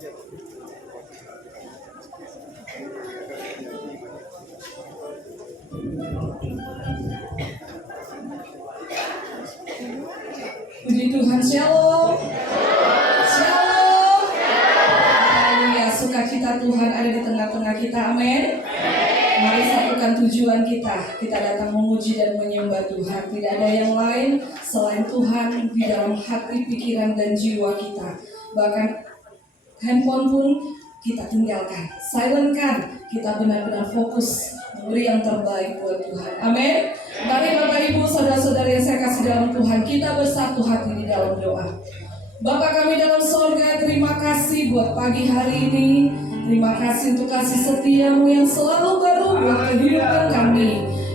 Puji Tuhan, shalom. Shalom. Haleluya, sukacita Tuhan ada di tengah-tengah kita, amin. Mari satukan tujuan kita. Kita datang memuji dan menyembah Tuhan. Tidak ada yang lain selain Tuhan di dalam hati, pikiran, dan jiwa kita. Bahkan handphone pun kita tinggalkan, silentkan. Kita benar-benar fokus memberi yang terbaik buat Tuhan. Amin. Mari Bapak Ibu, saudara-saudara yang saya kasih dalam Tuhan, kita bersatu hati di dalam doa. Bapa kami dalam sorga, terima kasih buat pagi hari ini. Terima kasih untuk kasih setiamu yang selalu baru buat kehidupan kami.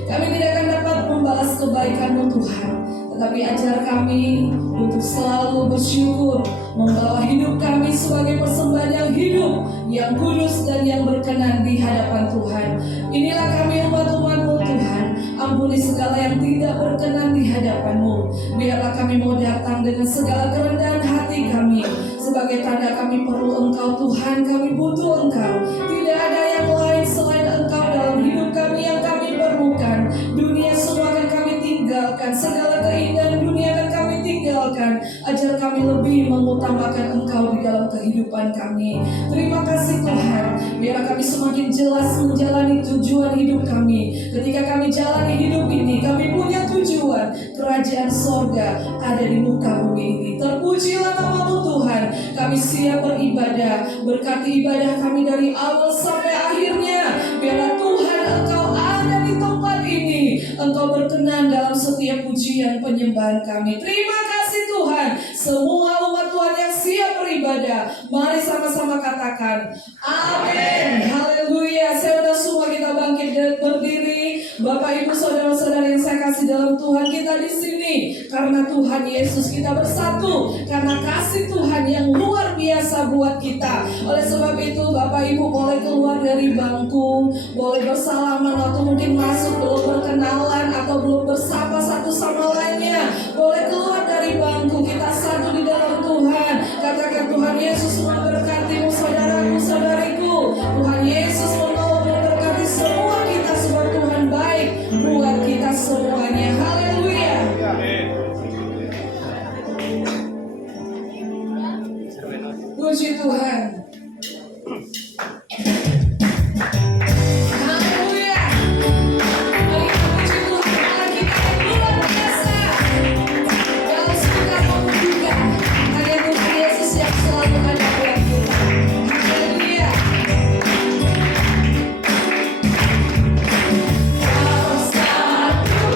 Kami tidak akan dapat membalas kebaikan-Mu Tuhan, tetapi ajar kami untuk selalu bersyukur, membawa hidup kami sebagai persembahan yang hidup, yang kudus dan yang berkenan di hadapan Tuhan. Inilah kami umat-umat-Mu Tuhan. Ampuni segala yang tidak berkenan di hadapan-Mu. Biarlah kami mau datang dengan segala kerendahan hati kami. Sebagai tanda kami perlu Engkau Tuhan, kami butuh Engkau. Tidak ada yang lain selain Engkau dalam hidup kami yang kami perlukan. Dunia semua akan kami tinggalkan, segala keindahan dunia akan kami tinggalkan. Ajar kami lebih mengutamakan Engkau di dalam kehidupan kami. Terima kasih Tuhan. Biar kami semakin jelas menjalani tujuan hidup kami. Ketika kami jalani hidup ini, kami punya tujuan. Kerajaan sorga ada di muka bumi ini. Terpujilah nama-Mu Tuhan. Kami siap beribadah. Berkati ibadah kami dari awal sampai akhirnya. Biarlah Tuhan Engkau ada di tempat ini. Engkau berkenan dalam setiap pujian penyembahan kami. Terima kasih Tuhan. Semua umat Tuhan yang siap beribadah, mari sama-sama katakan amin. Haleluya. Saya udah semua kita bangkit dan berdiri. Bapak Ibu saudara-saudara yang saya kasih dalam Tuhan, kita di sini karena Tuhan Yesus, kita bersatu karena kasih Tuhan yang luar biasa buat kita. Oleh sebab itu Bapak Ibu boleh keluar dari bangku, boleh bersalaman atau mungkin masuk belum berkenalan atau belum bersapa satu sama lainnya. Boleh keluar dari bangku, kita satu di dalam Tuhan. Katakan Tuhan Yesus memberkatimu saudaraku, saudariku. Tuhan Yesus memberkati semua kita sebab Tuhan baik buat kita semuanya. Haleluya. Puji Tuhan. Haleluya. Mari kita puji Tuhan karena kita luar biasa. Dalam sebentar maupun juga hanya Tuhan Yesus yang selalu ada buat kita. Haleluya. Kau satu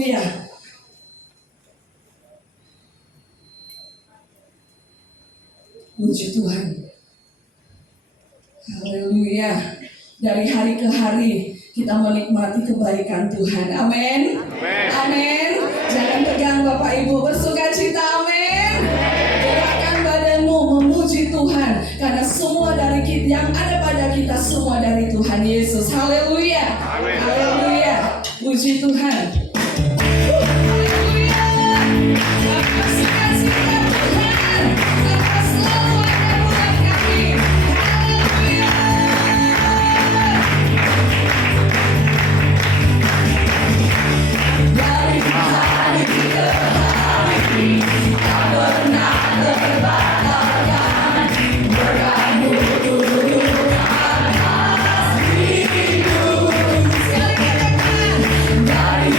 Haleluya. Puji Tuhan. Haleluya. Dari hari ke hari kita menikmati kebaikan Tuhan. Amin. Amin. Jangan tegang Bapak Ibu, bersuka cita. Amin. Gerakkan badanmu memuji Tuhan, karena semua dari kita yang ada pada kita semua dari Tuhan Yesus. Haleluya. Haleluya. Puji Tuhan. Haleluya. Bersuka cita Tuhan, karena selalu ada buat kami. Haleluya. Dari hari ke hari tak pernah terbatalkan berkah-Mu turun atas hidupku. Sekali katakan, dari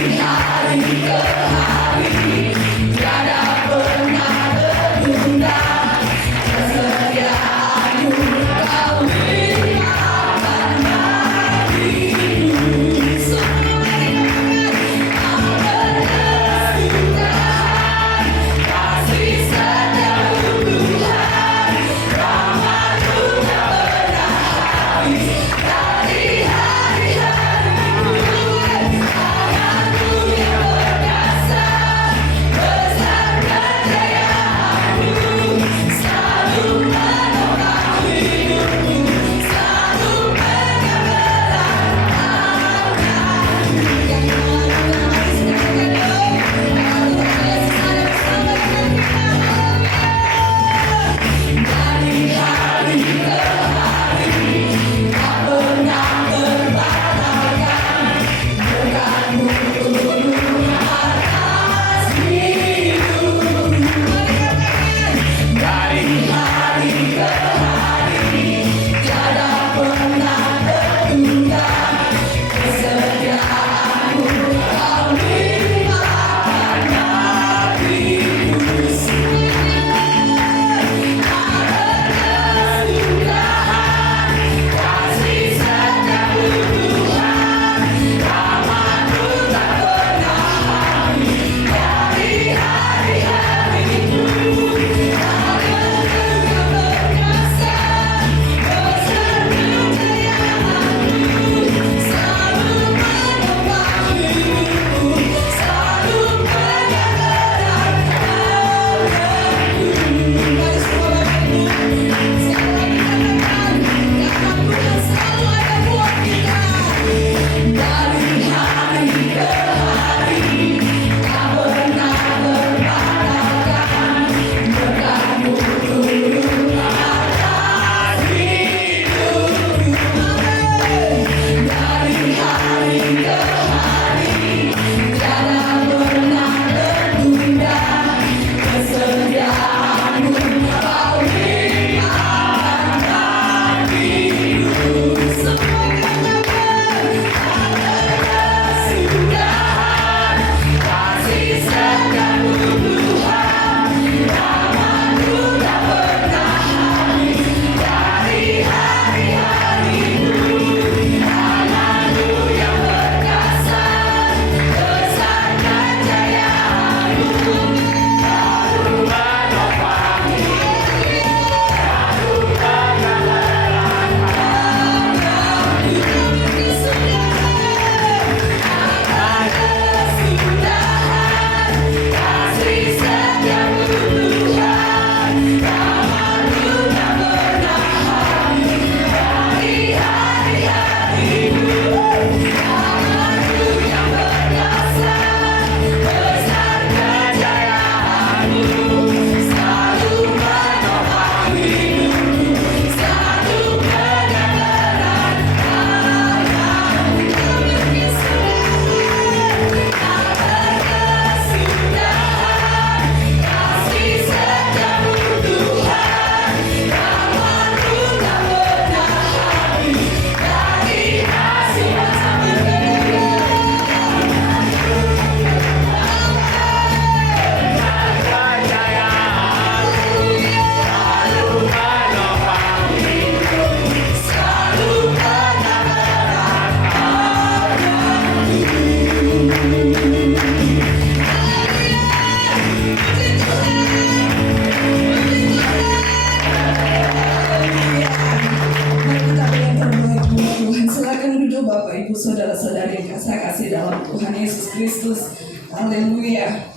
Haleluya.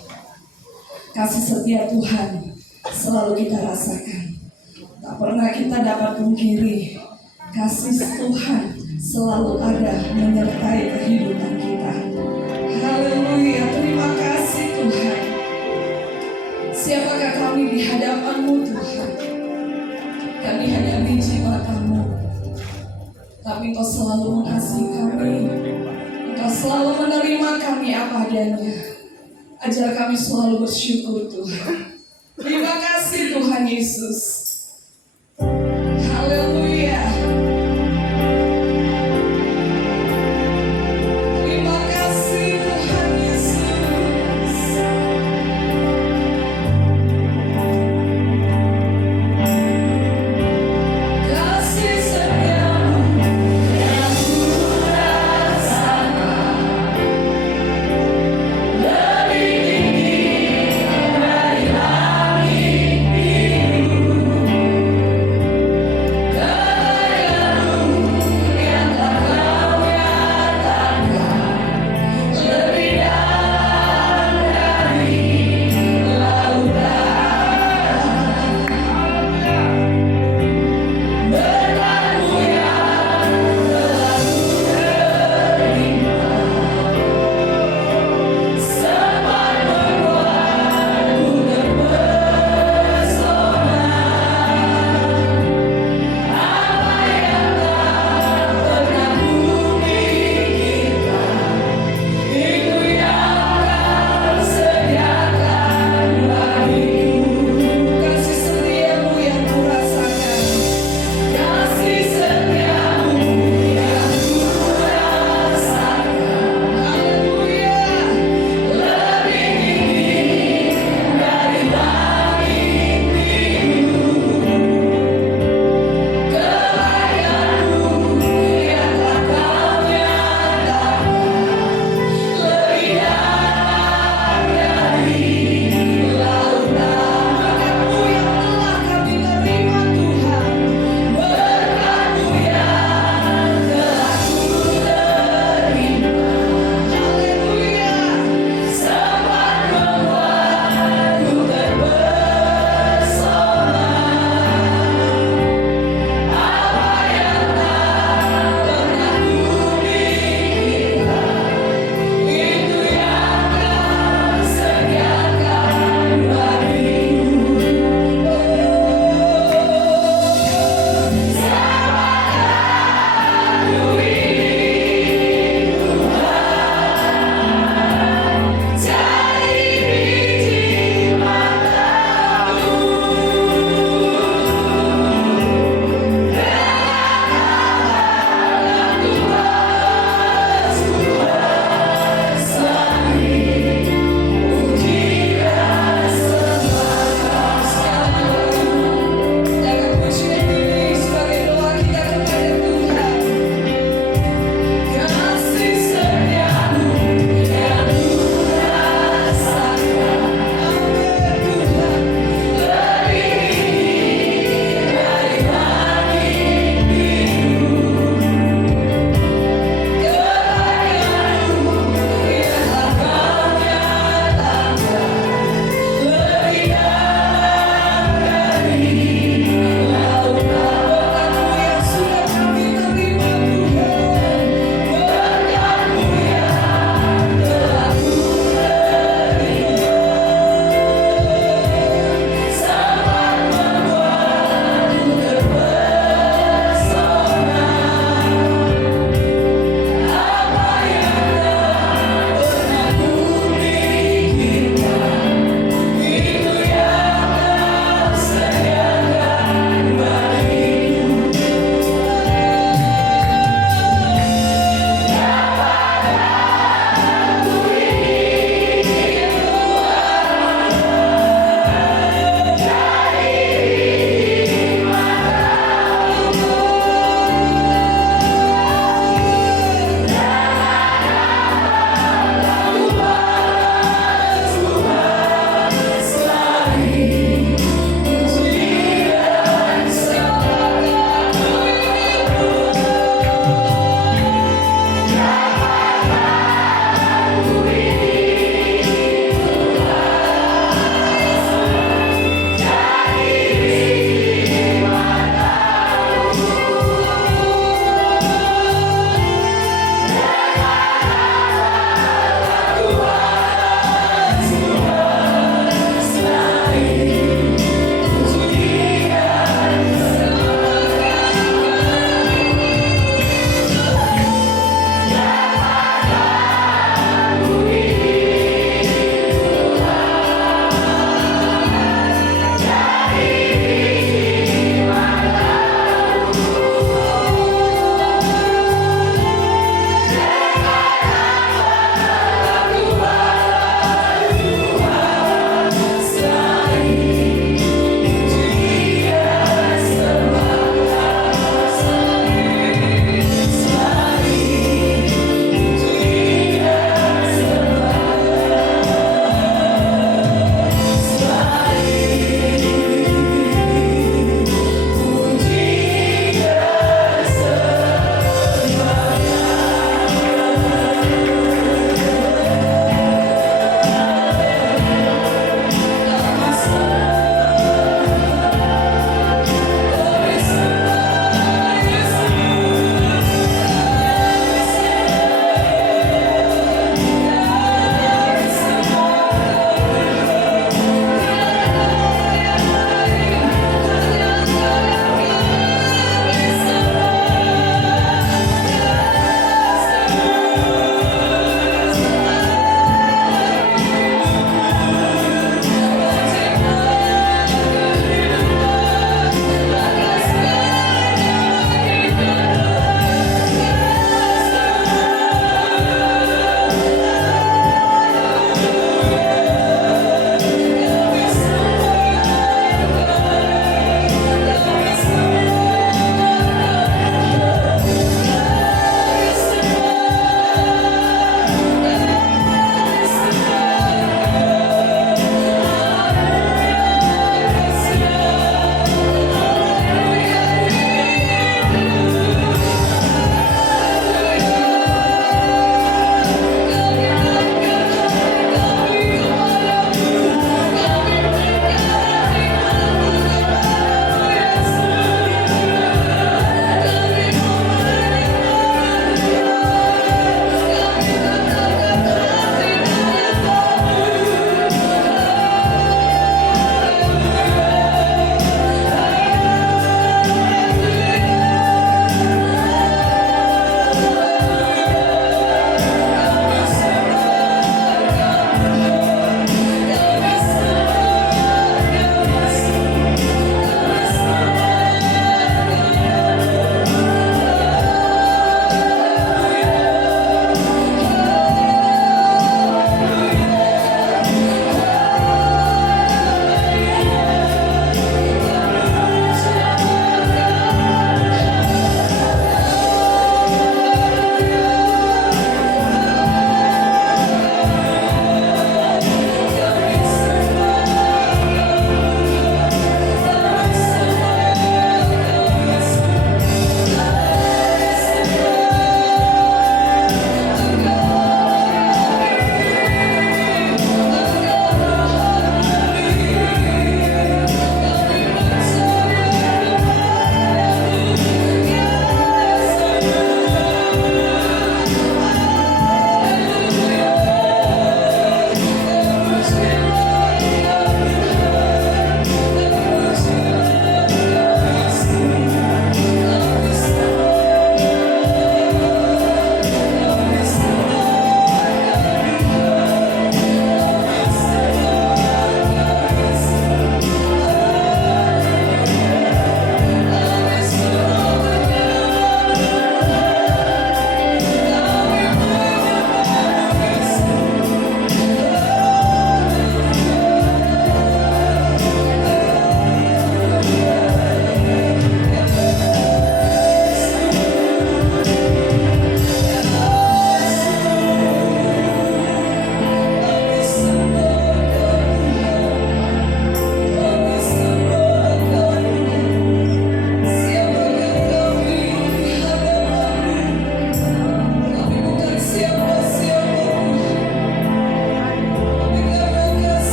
Kasih setia Tuhan selalu kita rasakan. Tak pernah kita dapat pungkiri, kasih Tuhan selalu ada menyertai kehidupan kita. Haleluya, terima kasih Tuhan. Siapakah kami di hadapan-Mu Tuhan? Kami hanya biji mata-Mu, tapi Engkau selalu mengasihi kami. Engkau selalu menerima kami apa adanya. Ajar kami selalu bersyukur Tuhan. Terima kasih Tuhan Yesus. Haleluya. Terima kasih Tuhan Yesus. Kasih setiamu yang ku rasakan lebih tinggi dari langit biru.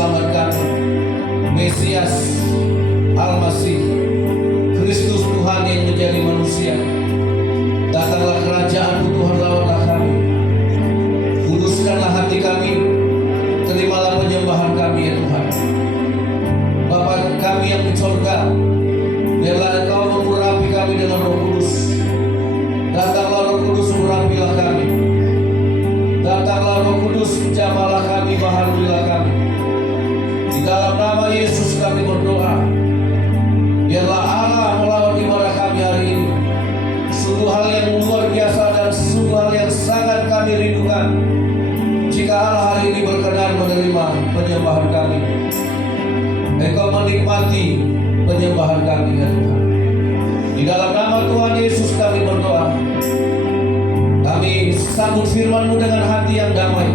selamat kami, Mesias Al-Masih, Kristus Tuhan yang menjadi manusia. Datanglah kerajaan-Mu Tuhan, rawatlah kami, kuduskanlah hati kami, terimalah penyembahan kami ya Tuhan. Bapa kami yang di sorga, biarlah Engkau mengurapi kami dengan Roh Kudus. Datanglah Roh Kudus, urapilah kami. Datanglah Roh Kudus, jamalah kami, baharulilah kami. Di dalam nama Yesus kami berdoa. Biarlah Allah melawat ibadah kami hari ini. Sungguh hal yang luar biasa dan sungguh hal yang sangat kami rindukan. Jika Allah hari ini berkenan menerima penyembahan kami, Engkau menikmati penyembahan kami ya Tuhan. Di dalam nama Tuhan Yesus kami berdoa. Kami sambut firman-Mu dengan hati yang damai,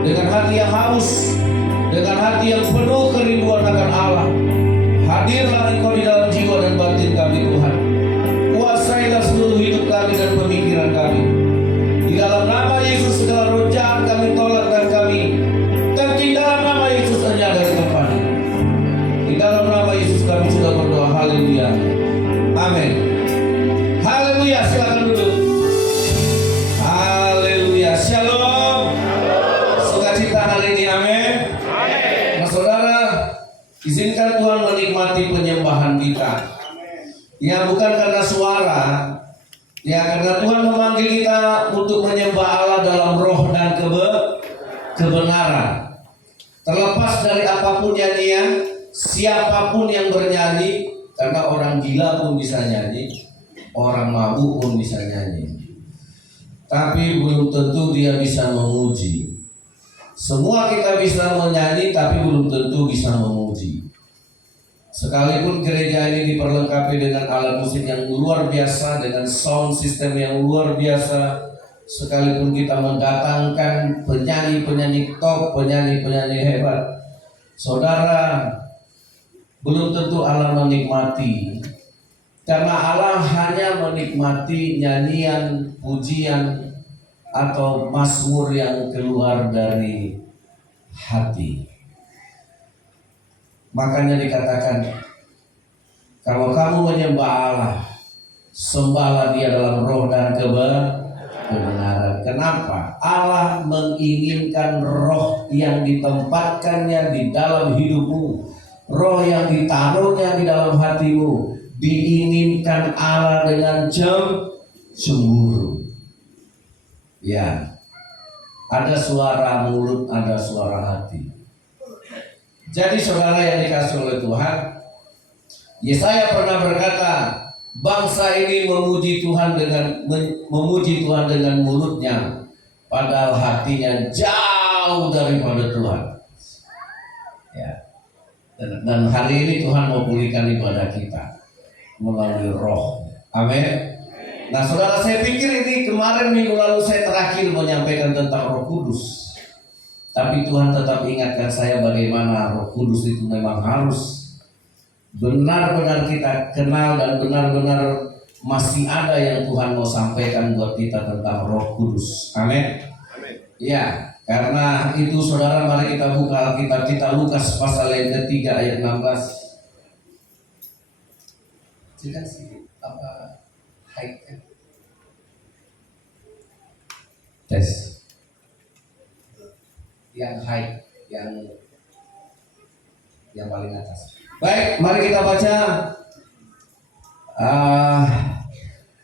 dengan hati yang haus, dengan hati yang penuh kerinduan akan Allah. Hadirlah Engkau di dalam jiwa dan batin kami Tuhan. Kuasailah seluruh hidup kami dan pemikiran kami. Di dalam nama Yesus segala roh jahat kami tolak dan kami terjun dalam nama Yesus saja dari tempat ini. Di dalam nama Yesus kami sudah berdoa. Haleluya. Amin. Haleluya. Silakan duduk. Haleluya. Shalom. Sukacita hari ini. Amin. Nah, saudara, izinkan Tuhan menikmati penyembahan kita. Ya, bukan karena suara, ya karena Tuhan memanggil kita untuk menyembah Allah dalam roh dan kebenaran. Terlepas dari apapun nyanyian, siapapun yang bernyanyi, karena orang gila pun bisa nyanyi, orang mabuk pun bisa nyanyi. Tapi belum tentu dia bisa memuji. Semua kita bisa menyanyi, tapi belum tentu bisa memuji. Sekalipun gereja ini diperlengkapi dengan alat musik yang luar biasa, dengan sound system yang luar biasa, sekalipun kita mendatangkan penyanyi-penyanyi top, penyanyi-penyanyi hebat, saudara, belum tentu Allah menikmati. Karena Allah hanya menikmati nyanyian, pujian, atau mazmur yang keluar dari hati. Makanya dikatakan, kalau kamu menyembah Allah, sembahlah Dia dalam roh dan kebenaran. Kenapa? Allah menginginkan roh yang ditempatkannya di dalam hidupmu, roh yang ditaruhnya di dalam hatimu, diinginkan Allah dengan cemburu. Ya, ada suara mulut, ada suara hati. Jadi saudara yang dikasihi oleh Tuhan, Yesaya pernah berkata, bangsa ini memuji Tuhan dengan mulutnya, padahal hatinya jauh daripada Tuhan. Ya. Dan hari ini Tuhan mau pulihkan ibadah kita melalui roh. Amin. Nah saudara, saya pikir ini kemarin minggu lalu saya terakhir menyampaikan tentang Roh Kudus. Tapi Tuhan tetap ingatkan saya bagaimana Roh Kudus itu memang harus benar-benar kita kenal dan benar-benar masih ada yang Tuhan mau sampaikan buat kita tentang Roh Kudus. Amin. Ya, karena itu saudara, mari kita buka Alkitab kita Lukas pasal yang ketiga ayat 16. Silakan sedikit apa high tes. Yang high, yang paling atas. Baik, mari kita baca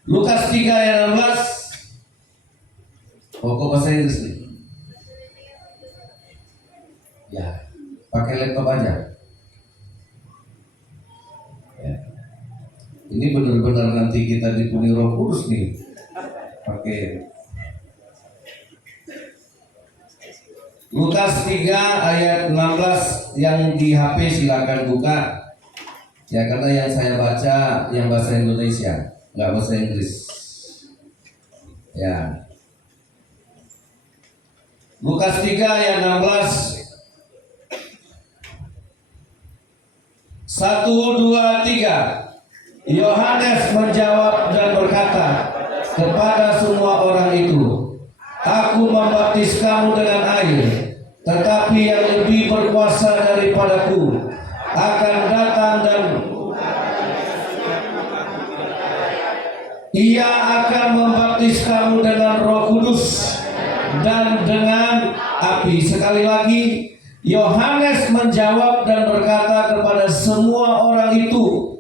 Lukas 3 ayat 16. Pokok bahasa Inggris nih. Ya, pakai laptop aja. Ya. Ini benar-benar nanti kita dipenuhi Roh Kudus nih. Pakai Lukas 3 ayat 16 yang di HP silakan buka. Ya, karena yang saya baca yang bahasa Indonesia, nggak bahasa Inggris. Ya. Lukas 3 ayat 16. 1, 2, 3. Yohanes menjawab dan berkata kepada semua orang itu, aku membaptis kamu dengan air, tetapi yang lebih berkuasa daripadaku akan datang dan Ia akan membaptis kamu dengan Roh Kudus dan dengan api. Sekali lagi, Yohanes menjawab dan berkata kepada semua orang itu,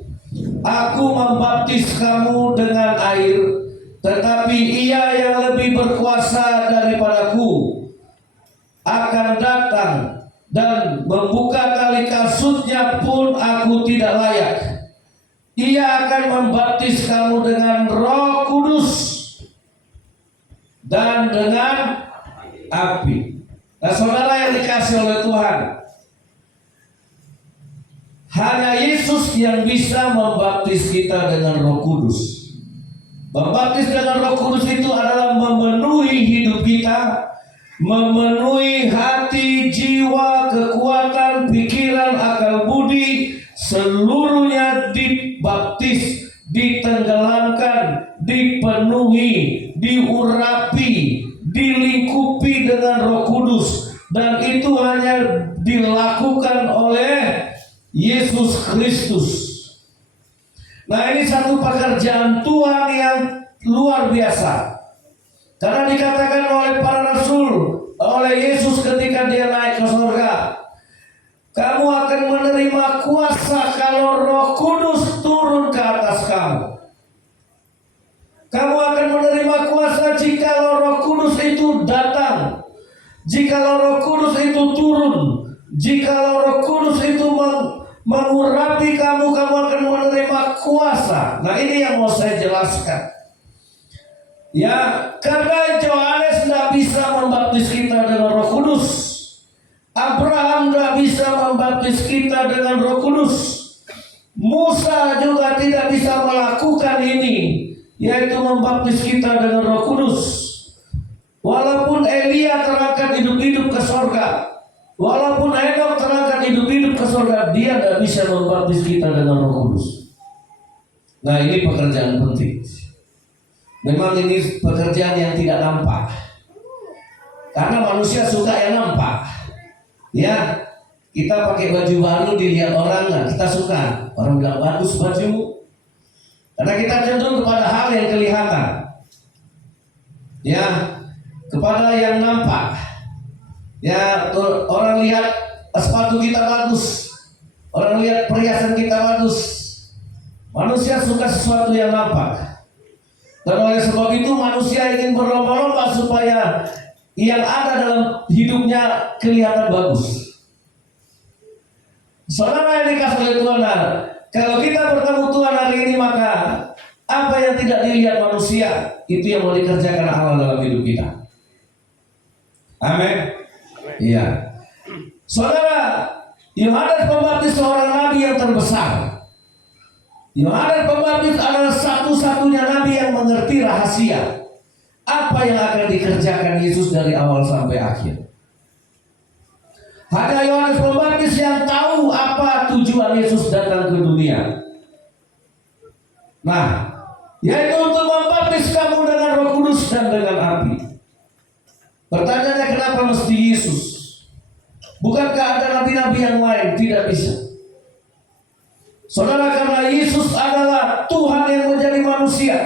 Aku membaptis kamu dengan air, tetapi Ia yang lebih berkuasa daripadaku akan datang, dan membuka tali kasutnya pun aku tidak layak. Ia akan membaptis kamu dengan Roh Kudus dan dengan api. Nah, saudara yang dikasih oleh Tuhan, hanya Yesus yang bisa membaptis kita dengan Roh Kudus. Membaptis dengan Roh Kudus itu adalah memenuhi hidup kita, memenuhi hati, jiwa, kekuatan, pikiran, akal budi, seluruhnya dibaptis, ditenggelamkan, dipenuhi, diurapi, dilingkupi dengan Roh Kudus, dan itu hanya dilakukan oleh Yesus Kristus. Nah, ini satu pekerjaan Tuhan yang luar biasa. Karena dikatakan oleh para rasul, oleh Yesus ketika dia naik ke surga, kamu akan menerima kuasa kalau Roh Kudus turun ke atas kamu. Kamu akan menerima kuasa jika Roh Kudus itu datang, jika Roh Kudus itu turun, jika Roh Kudus itu mengurapi kamu, kamu akan menerima kuasa. Nah, ini yang mau saya jelaskan. Ya, karena Yohanes tidak bisa membaptis kita dengan Roh Kudus, Abraham tidak bisa membaptis kita dengan Roh Kudus, Musa juga tidak bisa melakukan ini, yaitu membaptis kita dengan Roh Kudus. Walaupun Elia terangkat hidup-hidup ke sorga, walaupun Henok terangkat hidup-hidup ke sorga, dia tidak bisa membaptis kita dengan Roh Kudus. Nah, ini pekerjaan penting. Memang ini pekerjaan yang tidak nampak, karena manusia suka yang nampak. Ya, kita pakai baju baru dilihat orang, nah, kita suka. Orang bilang bagus bajumu, karena kita cenderung kepada hal yang kelihatan, ya, kepada yang nampak. Ya, orang lihat sepatu kita bagus, orang lihat perhiasan kita bagus. Manusia suka sesuatu yang nampak. Dan oleh sebab itu manusia ingin berlomba-lomba supaya yang ada dalam hidupnya kelihatan bagus. Saudara yang dikasih oleh Tuhan, kalau kita bertemu Tuhan hari ini, maka apa yang tidak dilihat manusia, itu yang mau dikerjakan Allah dalam hidup kita. Amin. Iya. Saudara, Yohanes Pembaptis seorang nabi yang terbesar. Yohanes Pembaptis adalah satu-satunya nabi yang mengerti rahasia apa yang akan dikerjakan Yesus dari awal sampai akhir. Hanya Yohanes Pembaptis yang tahu apa tujuan Yesus datang ke dunia. Nah, yaitu untuk membaptis kamu dengan Roh Kudus dan dengan api. Pertanyaannya, kenapa mesti Yesus? Bukankah ada nabi-nabi yang lain? Tidak bisa. Saudara, karena Yesus adalah Tuhan yang menjadi manusia.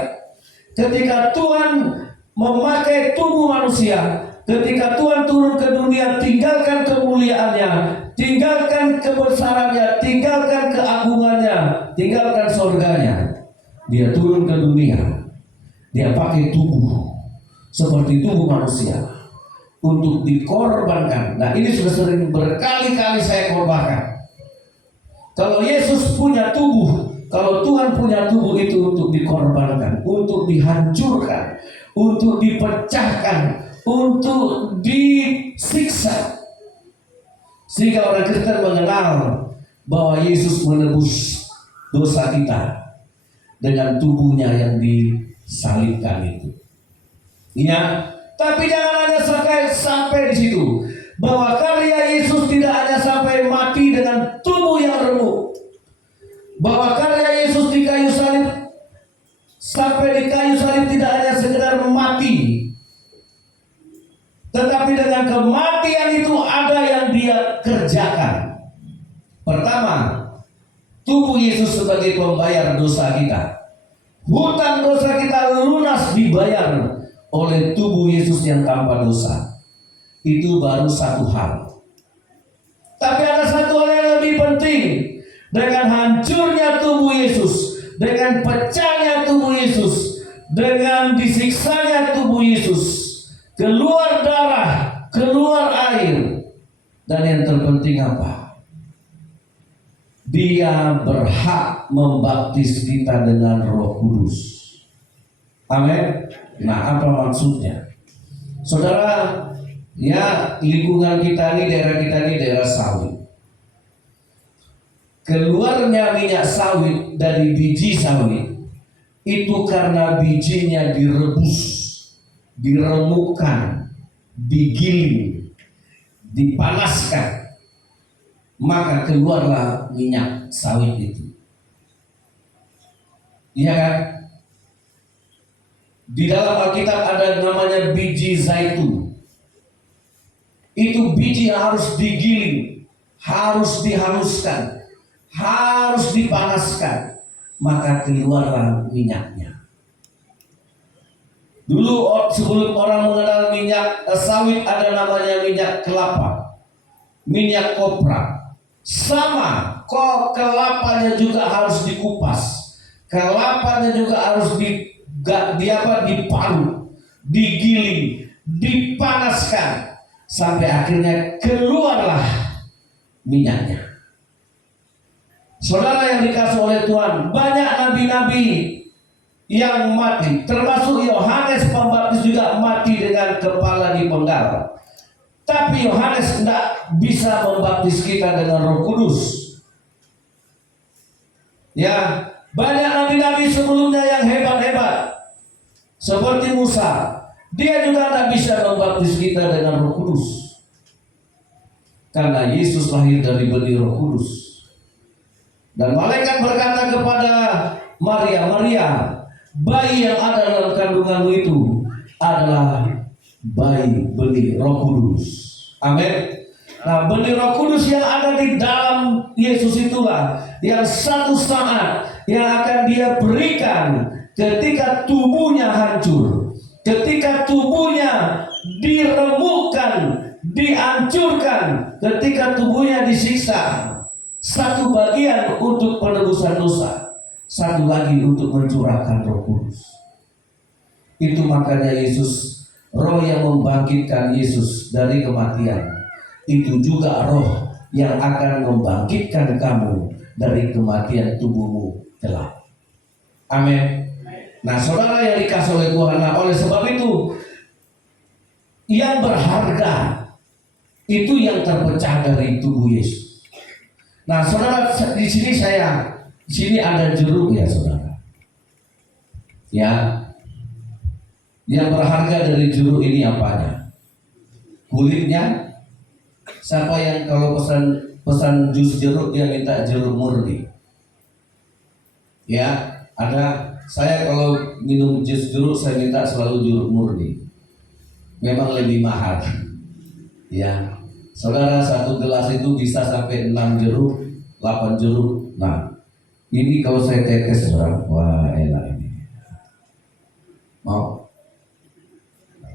Ketika Tuhan memakai tubuh manusia, ketika Tuhan turun ke dunia, tinggalkan kemuliaannya, tinggalkan kebesarannya, tinggalkan keagungannya, tinggalkan surganya. Dia turun ke dunia. Dia pakai tubuh seperti tubuh manusia untuk dikorbankan. Nah, ini sudah sering berkali-kali saya korbankan. Kalau Yesus punya tubuh, kalau Tuhan punya tubuh, itu untuk dikorbankan, untuk dihancurkan, untuk dipecahkan, untuk disiksa, sehingga orang Kristen mengenal bahwa Yesus menebus dosa kita dengan tubuhnya yang disalibkan itu. Ya, tapi jangan hanya sampai di situ. Bahwa karya Yesus tidak hanya sampai mati dengan tubuh yang remuk. Bahwa karya Yesus di kayu salib, sampai di kayu salib tidak hanya sekedar mati, tetapi dengan kematian itu ada yang dia kerjakan. Pertama, tubuh Yesus sebagai pembayar dosa kita. Hutang dosa kita lunas dibayar oleh tubuh Yesus yang tanpa dosa. Itu baru satu hal. Tapi ada satu hal yang lebih penting. Dengan hancurnya tubuh Yesus, dengan pecahnya tubuh Yesus, dengan disiksanya tubuh Yesus, keluar darah, keluar air, dan yang terpenting apa? Dia berhak membaptis kita dengan Roh Kudus. Amin. Nah, apa maksudnya? Saudara, ya, lingkungan kita ini, daerah kita ini daerah sawit. Keluarnya minyak sawit dari biji sawit itu karena bijinya direbus, diremukkan, digiling, dipanaskan, maka keluarlah minyak sawit itu. Iya kan? Di dalam Alkitab ada namanya biji zaitun. Itu biji yang harus digiling, harus dihaluskan, harus dipanaskan, maka keluarlah minyaknya. Dulu sebelum orang mengenal minyak sawit ada namanya minyak kelapa, minyak kopra. Sama, kok kelapanya juga harus dikupas, kelapanya juga harus diparut, digiling, dipanaskan, sampai akhirnya keluarlah minyaknya. Saudara yang dikasih oleh Tuhan, banyak nabi-nabi yang mati, termasuk Yohanes Pembaptis juga mati dengan kepala dipenggal. Tapi Yohanes tidak bisa membaptis kita dengan Roh Kudus. Ya, banyak nabi-nabi sebelumnya yang hebat-hebat, seperti Musa, dia juga tidak bisa membaptis kita dengan Roh Kudus, karena Yesus lahir dari benih Roh Kudus. Dan malaikat berkata kepada Maria, Maria, bayi yang ada dalam kandunganmu itu adalah bayi benih Roh Kudus. Amin. Nah, benih Roh Kudus yang ada di dalam Yesus itulah yang satu saat yang akan dia berikan ketika tubuhnya hancur, ketika tubuhnya diremukkan, dihancurkan, ketika tubuhnya disiksa. Satu bagian untuk penebusan dosa, satu lagi untuk mencurahkan Roh Kudus. Itu makanya Yesus, Roh yang membangkitkan Yesus dari kematian, itu juga Roh yang akan membangkitkan kamu dari kematian tubuhmu kelak. Amin. Nah, saudara yang dikasih oleh Tuhan, nah, oleh sebab itu yang berharga itu yang terpecah dari tubuh Yesus. Nah, saudara, di sini ada jeruk ya, saudara. Ya, yang berharga dari jeruk ini apanya? Kulitnya. Siapa yang kalau pesan jus jeruk dia minta jeruk murni? Ya, ada. Saya kalau minum jus jeruk saya minta selalu jeruk murni. Memang lebih mahal. Ya. Saudara, satu gelas itu bisa sampai 6 jeruk, 8 jeruk. Nah, ini kalau saya tetes, saudara, wah enak ini. Mau?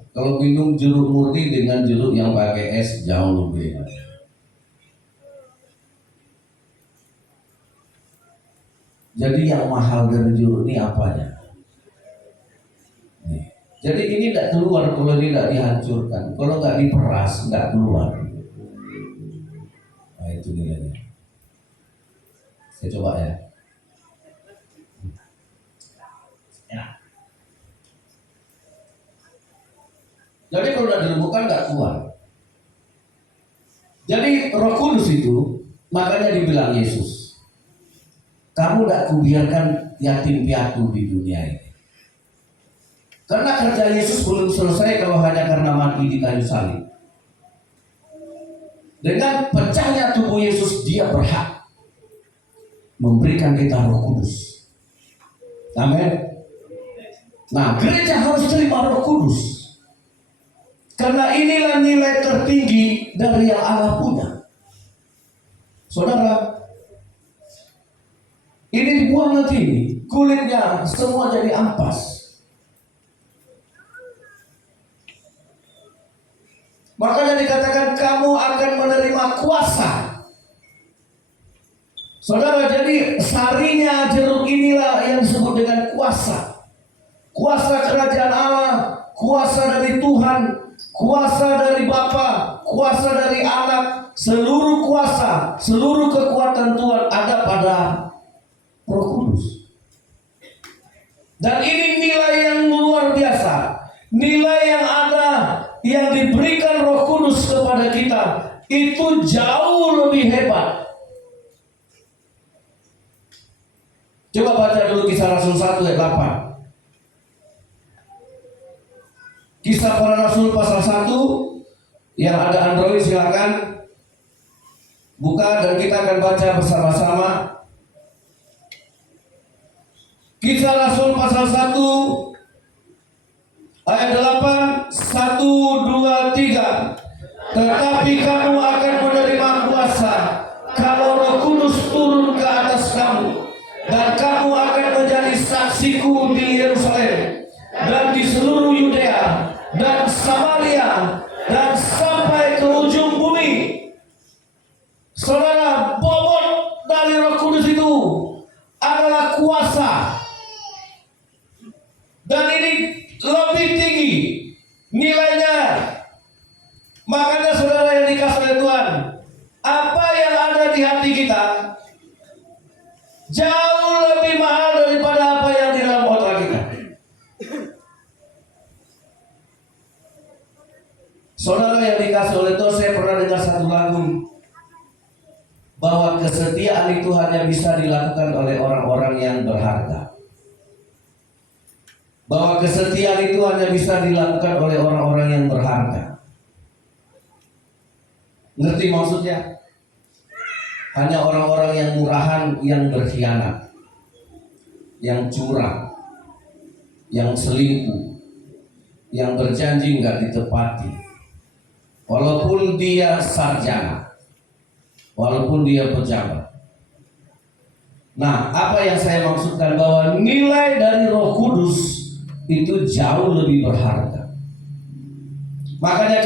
Kalau minum jeruk murni dengan jeruk yang pakai es jauh lebih enak. Jadi yang mahal dari jeruk ini apanya? Nih. Jadi ini tidak keluar kalau ini tidak dihancurkan. Kalau nggak diperas, nggak keluar. Nah, itu nilainya. Saya coba ya. Enak. Jadi kalau tidak diremukkan nggak keluar. Jadi Roh Kudus itu makanya dibilang Yesus, kamu tidak kubiarkan yatim piatu di dunia ini. Karena kerja Yesus belum selesai kalau hanya karena mati di kayu salib. Dengan pecahnya tubuh Yesus, dia berhak memberikan kita Roh Kudus. Amin. Nah, gereja harus terima Roh Kudus. Karena inilah nilai tertinggi dari yang Allah punya. Saudara, ini dibuang nanti, kulitnya semua jadi ampas. Makanya dikatakan kamu akan menerima kuasa. Saudara, jadi sarinya jeruk inilah yang disebut dengan kuasa. Kuasa kerajaan Allah, kuasa dari Tuhan, kuasa dari Bapa, kuasa dari Anak, seluruh kuasa, seluruh kekuatan Tuhan ada pada Roh Kudus. Dan ini nilai yang luar biasa. Nilai yang ada, yang diberikan Roh Kudus kepada kita, itu jauh lebih hebat. Coba baca dulu Kisah Rasul 1 ayat 8. Kisah Para Rasul pasal 1. Yang ada Android silakan buka dan kita akan baca bersama-sama. Kisah Rasul pasal 1 ayat 8. 1, 2, 3. Tetapi kamu akan menerima kuasa kalau Roh Kudus turun ke atas kamu, dan kamu akan menjadi saksiku di Yerusalem dan di seluruh Yudea dan Samaria dan sampai ke ujung bumi. Saudara, bobot dari Roh Kudus itu adalah kuasa. Dan ini lebih tinggi nilainya. Makanya saudara yang dikasih oleh Tuhan, apa yang ada di hati kita jauh lebih mahal daripada apa yang di dalam otak kita. Saudara yang dikasih oleh Tuhan, saya pernah dengar satu lagu bahwa kesetiaan itu hanya bisa dilakukan oleh orang-orang yang berharga. Bahwa kesetiaan itu hanya bisa dilakukan oleh orang-orang yang berharga. Ngerti maksudnya? Hanya orang-orang yang murahan, yang berkhianat, yang curang, yang selingkuh, yang berjanji nggak ditepati, walaupun dia sarjana, walaupun dia pejabat. Nah, apa yang saya maksudkan bahwa nilai dari Roh Kudus itu jauh lebih berharga. Makanya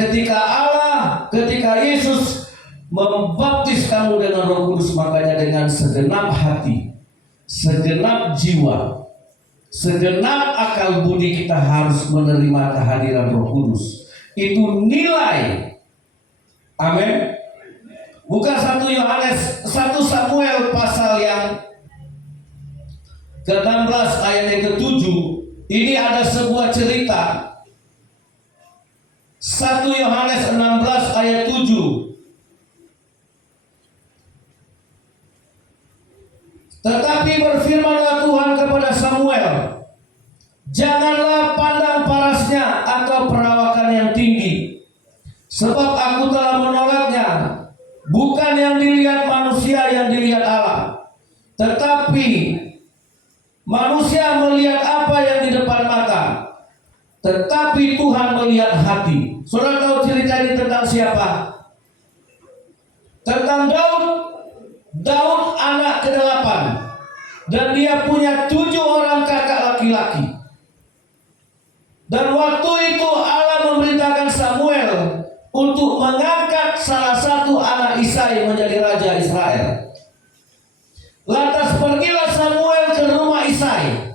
ketika Yesus membaptis kamu dengan Roh Kudus, makanya dengan segenap hati, segenap jiwa, segenap akal budi kita harus menerima kehadiran Roh Kudus. Itu nilai. Amin. Bukan 1 Samuel pasal yang ke-16 ayat yang ke-7. Ini ada sebuah cerita. 1 Yohanes 16 ayat 7. Tetapi berfirmanlah Tuhan kepada Samuel, janganlah pandang parasnya atau perawakan yang tinggi, sebab aku telah menolaknya. Bukan yang dilihat manusia yang dilihat Allah, tetapi manusia melihat apa yang di depan mata, tetapi Tuhan melihat hati. Saudara tahu cerita ini tentang siapa? Tentang Daud. Daud anak ke-8, dan dia punya 7 orang kakak laki-laki. Dan waktu itu Allah memerintahkan Samuel untuk mengangkat salah satu anak Isai menjadi raja Israel. Lantas pergilah Samuel ke rumah Isai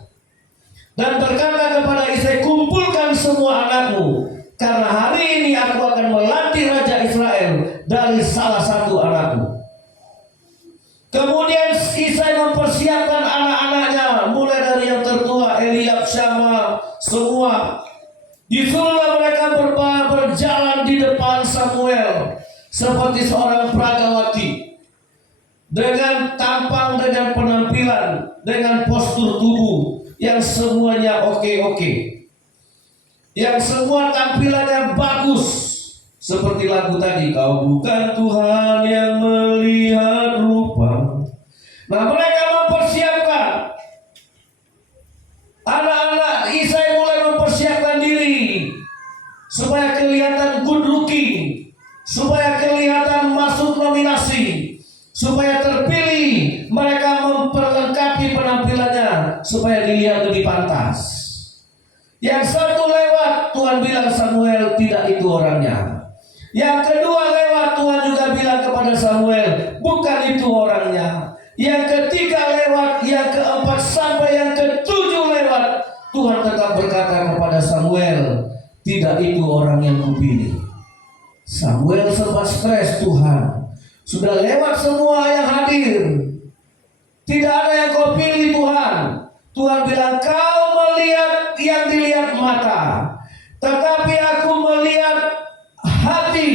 dan berkata kepada Isai, kumpulkan semua anakmu, karena hari ini aku akan melantik raja Israel dari salah satu anakmu. Kemudian Isai mempersiapkan anak-anaknya, mulai dari yang tertua Eliab, Syama, semua. Disuruhlah mereka berjalan di depan Samuel seperti seorang pragawati, dengan tampang, dengan penampilan, dengan postur tubuh yang semuanya oke-oke, yang semua tampilannya bagus. Seperti lagu tadi, kau bukan Tuhan yang melihat rupa. Nah, mereka mempersiapkan. Anak-anak Isai mulai mempersiapkan diri supaya kelihatan supaya kelihatan masuk nominasi, supaya terpilih, mereka memperlengkapi penampilannya supaya dilihat lebih pantas. Yang satu lewat, Tuhan bilang Samuel tidak itu orangnya. Yang kedua lewat, Tuhan juga bilang kepada Samuel, bukan itu orangnya. Yang ketiga lewat, yang keempat sampai yang ketujuh lewat, Tuhan tetap berkata kepada Samuel, tidak itu orang yang kupilih. Samuel sempat stres, Tuhan sudah lewat semua yang hadir, tidak ada yang kau pilih Tuhan. Tuhan bilang, kau melihat yang dilihat mata, tetapi aku melihat hati.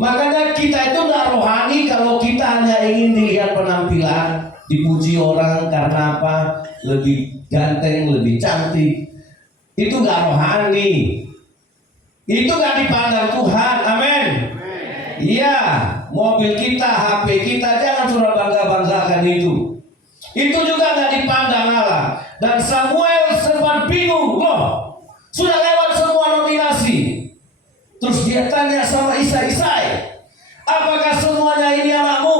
Makanya kita itu tidak rohani kalau kita hanya ingin dilihat penampilan, dipuji orang karena apa? Lebih ganteng, lebih cantik. Itu nggak rohani. Itu nggak dipandang Tuhan. Amin. Iya, mobil kita, HP kita, jangan suruh bangga-banggakan itu. Itu juga nggak dipandang Allah. Dan Samuel sempat bingung, loh, sudah lewat semua nominasi. Terus dia tanya sama Isai, apakah semuanya ini anakmu?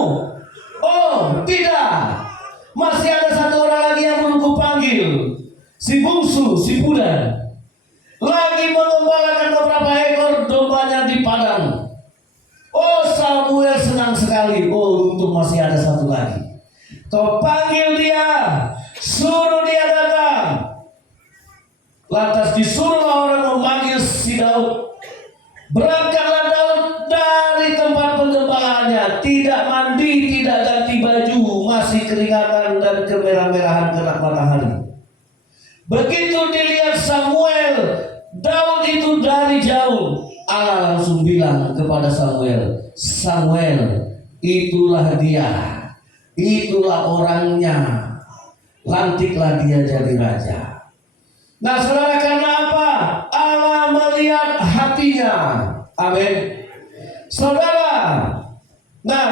Oh, tidak. Masih ada satu orang lagi yang belum kupanggil, si bungsu, si Pudan. Lagi mengembalakan beberapa ekor dombanya di padang. Oh, Samuel senang sekali. Oh, untung masih ada satu lagi. Kau panggil dia, suruh dia datang. Lantas disuruh orang memanggil si Daud. Berangkatlah Daud dari tempat penggembalaannya, tidak mandi, tidak ganti baju, masih keringatan dan kemerah-merahan kena matahari. Begitu dilihat Samuel, Daud itu dari jauh, Allah langsung bilang kepada Samuel, Samuel, itulah dia, itulah orangnya, lantiklah dia jadi raja. Nah saudara, karena apa? Allah melihat hatinya. Amin. Saudara, nah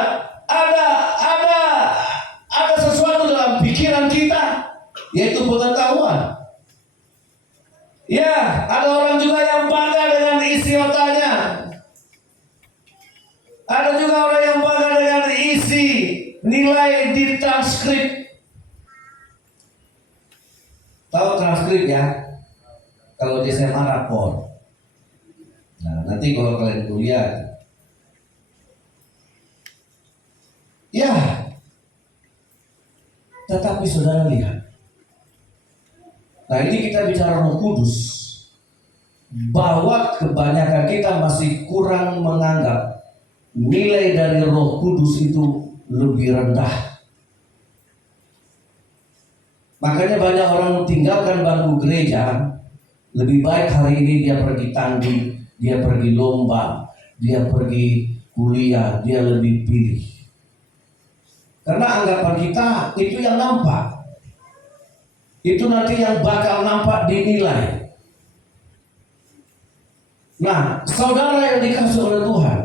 ada sesuatu dalam pikiran kita, yaitu pengetahuan. Ya, ada orang juga yang bangga dengan isi otaknya. Ada juga orang yang bangga dengan isi nilai di transkrip. Tahu transkrip ya? Kalau di SMA rapor. Nah, nanti kalau kalian kuliah, ya. Tetapi saudara lihat. Nah, ini kita bicara Roh Kudus. Bahwa kebanyakan kita masih kurang menganggap nilai dari Roh Kudus itu lebih rendah. Makanya banyak orang tinggalkan bangku gereja. Lebih baik hari ini dia pergi tanding, dia pergi lomba, dia pergi kuliah, dia lebih pilih. Karena anggapan kita itu yang nampak. Itu nanti yang bakal nampak dinilai. Nah, saudara yang dikasih oleh Tuhan,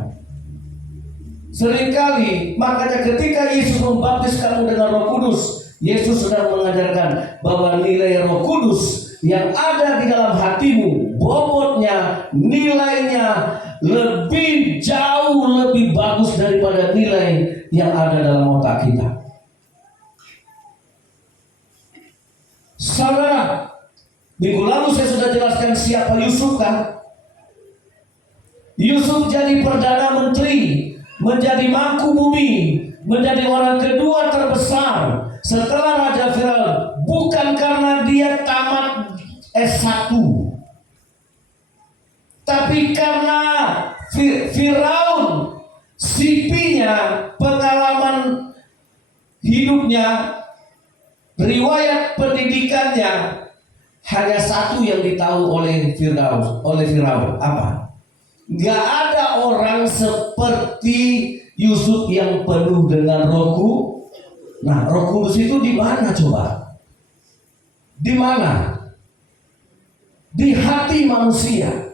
seringkali makanya ketika Yesus membaptis kamu dengan Roh Kudus, Yesus sedang mengajarkan bahwa nilai Roh Kudus yang ada di dalam hatimu, bobotnya, nilainya lebih jauh lebih bagus daripada nilai yang ada dalam otak kita. Saudara, minggu lalu saya sudah jelaskan siapa Yusuf kan? Yusuf jadi Perdana Menteri, menjadi mangku bumi, menjadi orang kedua terbesar setelah Raja Firaun, bukan karena dia tamat S1, tapi karena Firaun CV-nya, pengalaman hidupnya, riwayat pendidikannya hanya satu yang ditahu oleh Firaun. Apa? Gak ada orang seperti Yusuf yang penuh dengan Roh Kudus. Nah, Roh Kudus itu di mana coba? Di mana? Di hati manusia.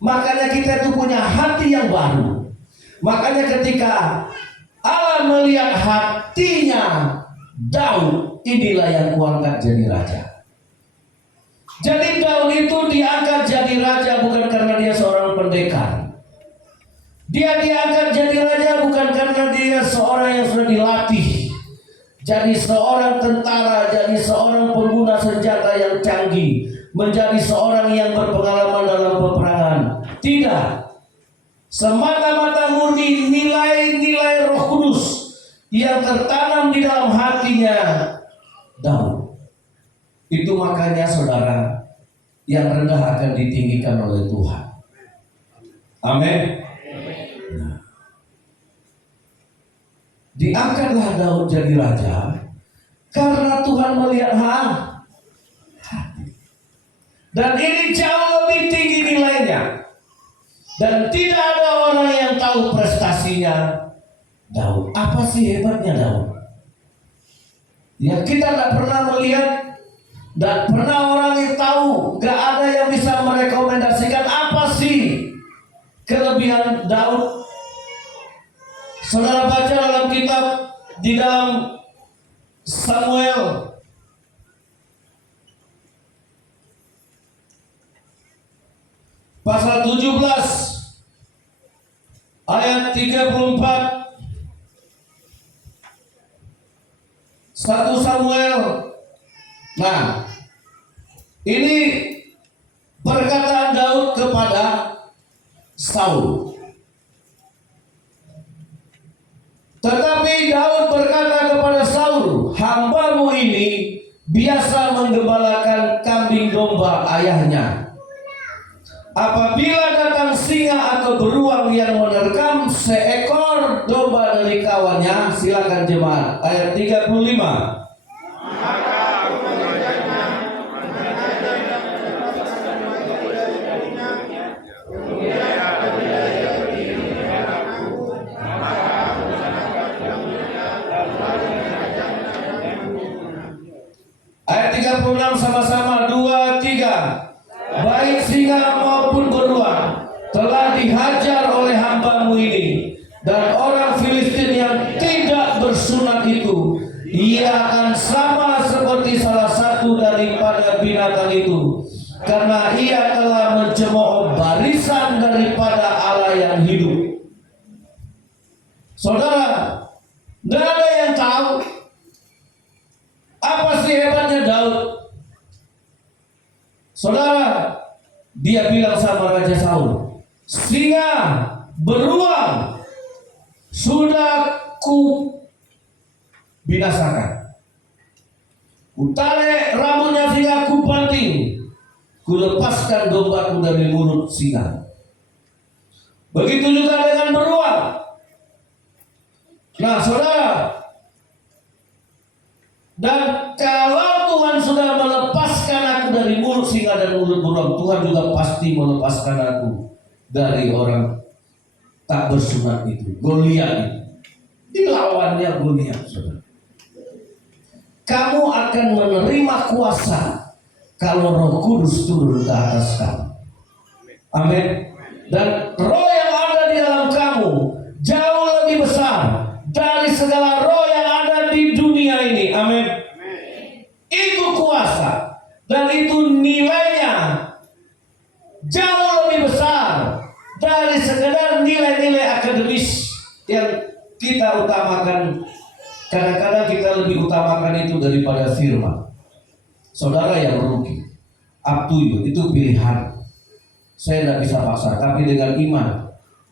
Makanya kita itu punya hati yang baru. Makanya ketika Allah melihat hatinya Daud, inilah yang kuangkat jadi raja. Jadi Daud itu diangkat jadi raja bukan karena dia seorang pendekar, Dia diangkat jadi raja bukan karena dia seorang yang sudah dilatih, jadi seorang tentara, jadi seorang pengguna senjata yang canggih, menjadi seorang yang berpengalaman dalam peperangan. Tidak. Semata-mata murni nilai-nilai Roh Kudus yang tertanam di dalam hatinya Daud. Itu makanya saudara, yang rendah akan ditinggikan oleh Tuhan. Amin. Nah, diangkatlah Daud jadi raja karena Tuhan melihat hati. Dan ini jauh lebih tinggi nilainya. Dan tidak ada orang yang tahu prestasinya Daud. Apa sih hebatnya Daud? Ya, kita tidak pernah melihat dan pernah orang yang tahu. Gak ada yang bisa merekomendasikan apa sih kelebihan Daud. Saudara baca dalam kitab, di dalam Samuel pasal 17 ayat 34, 1 Samuel. Nah, ini perkataan Daud kepada Saul. Tetapi Daud berkata kepada Saul, "Hambamu ini biasa menggembalakan kambing domba ayahnya. Apabila datang singa atau beruang yang menerkam seekor domba dari kawannya," silakan jemaat, ayat 35. Ayat 36 sama-sama, 2, 3. Baik singa maupun beruang telah dihajar oleh hambamu ini, dan orang Filistin yang tidak bersunat itu, ia akan sama seperti salah satu daripada binatang itu, karena ia telah mencemooh barisan daripada Allah yang hidup. Saudara, tidak ada yang tahu apa sih hebatnya Daud. Saudara, dia bilang sama Raja Saul, "Singa, beruang sudah ku binasakan. Ku tarik rambutnya singa, ku banting, ku lepaskan dombaku dari mulut singa. Begitu juga dengan beruang." Nah, saudara, dan kalau Tuhan sudah melepaskan aku dari mulut singa dan mulut beruang, Tuhan juga pasti melepaskan aku dari orang tak bersunat itu, Goliat itu. Dilawannya Goliat, saudara. Kamu akan menerima kuasa kalau Roh Kudus turun ke atas kamu. Amin. Dan roh yang ada di dalam kamu jauh lebih besar dari segala roh yang ada di dunia ini. Amin. Itu kuasa, dan itu nilainya jauh lebih besar dari sekedar nilai-nilai akademis yang kita utamakan. Kadang-kadang kita lebih utamakan itu daripada firman. Saudara yang rugi, up to you, itu pilihan. Saya tidak bisa paksa, tapi dengan iman,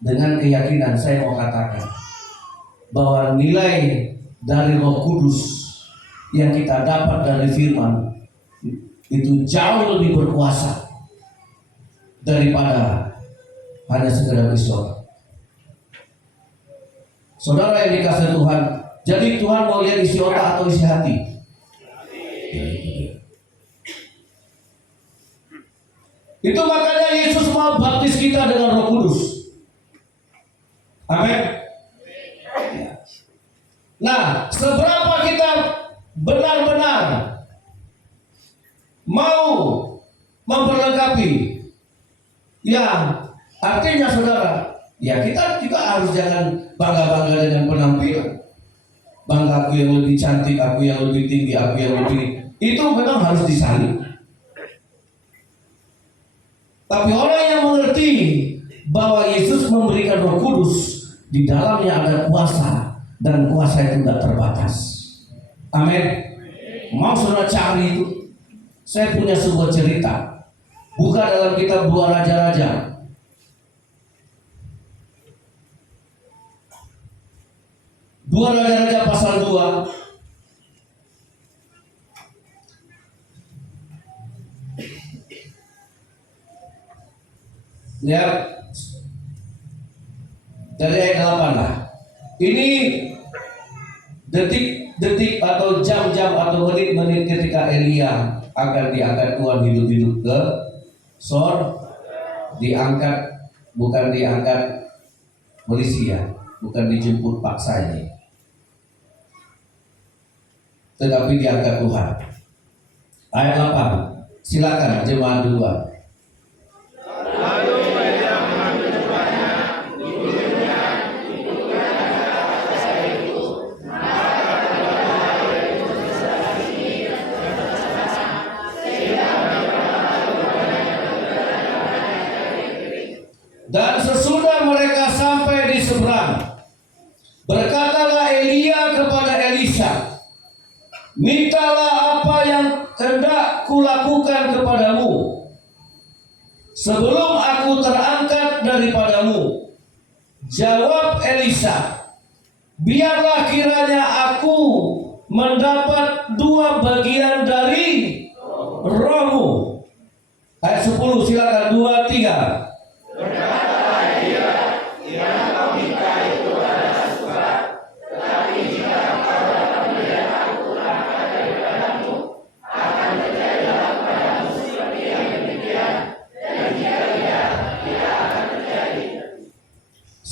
dengan keyakinan saya mau katakan bahwa nilai dari Roh Kudus yang kita dapat dari firman itu jauh lebih berkuasa daripada hanya sekedar isi otak. Saudara yang dikasihi Tuhan, jadi Tuhan mau lihat isi otak atau isi hati? Itu makanya Yesus mau baptis kita dengan Roh Kudus. Amin. Nah, seberapa kita benar-benar mau memperlengkapi, ya artinya saudara, ya kita juga harus jangan bangga-bangga dengan penampilan. Bangga aku yang lebih cantik, aku yang lebih tinggi, aku yang lebih, itu memang harus disalib. Tapi orang yang mengerti bahwa Yesus memberikan Roh Kudus, di dalamnya ada kuasa, dan kuasa itu tidak terbatas. Amin. Mau saudara cari itu? Saya punya sebuah cerita. Buka dalam kitab 2 Raja-Raja. 2 Raja-Raja pasal 2. Lihat dari ayat 8 lah. Ini detik-detik atau jam-jam atau menit-menit ketika Elia akan diangkat Tuhan hidup-hidup ke diangkat, bukan diangkat Malaysia, bukan dijemput paksanya, tetapi diangkat Tuhan. Ayat 8, silakan jemaat duluan. Dan sesudah mereka sampai di seberang, berkatalah Elia kepada Elisa, mintalah apa yang hendak kulakukan kepadamu sebelum aku terangkat daripadamu. Jawab Elisa, biarlah kiranya aku mendapat 2 bagian dari rohmu. Ayat 10, silakan 2, 3.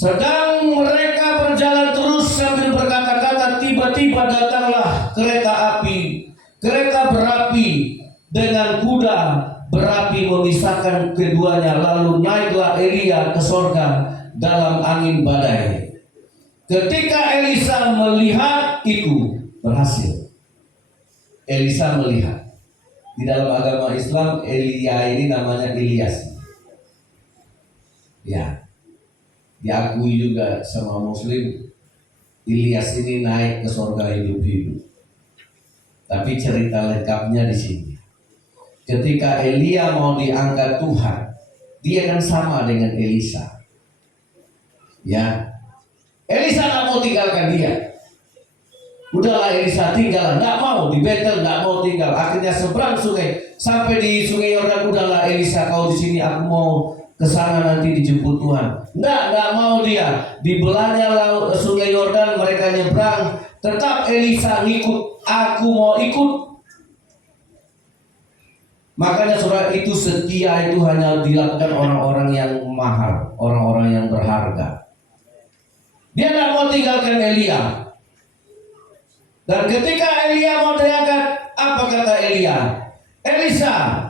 Sedang mereka berjalan terus sambil berkata-kata, tiba-tiba datanglah kereta berapi dengan kuda berapi memisahkan keduanya. Lalu naiklah Elia ke sorga dalam angin badai. Ketika Elisa melihat itu, berhasil. Elisa melihat. Di dalam agama Islam, Elia ini namanya Ilyas. Ya, diakui juga sama Muslim, Ilyas ini naik ke surga hidup-hidup. Tapi cerita lengkapnya di sini. Ketika Elia mau diangkat Tuhan, dia kan sama dengan Elisa. Ya, Elisa nggak mau tinggalkan dia. Udahlah Elisa tinggal, nggak mau di Betel, nggak mau tinggal. Akhirnya seberang sungai, sampai di sungai Yordan. Udahlah Elisa, kau di sini, aku mau ke sana nanti dijemput Tuhan. Nggak mau dia. Dibelahnya laut sungai Yordan, mereka nyebrang. Tetap Elisa ngikut, aku mau ikut. Makanya saudara, itu setia itu hanya dilakukan orang-orang yang mahal, orang-orang yang berharga. Dia nggak mau tinggalkan Elia. Dan ketika Elia mau diangkat, apa kata Elia? Elisa,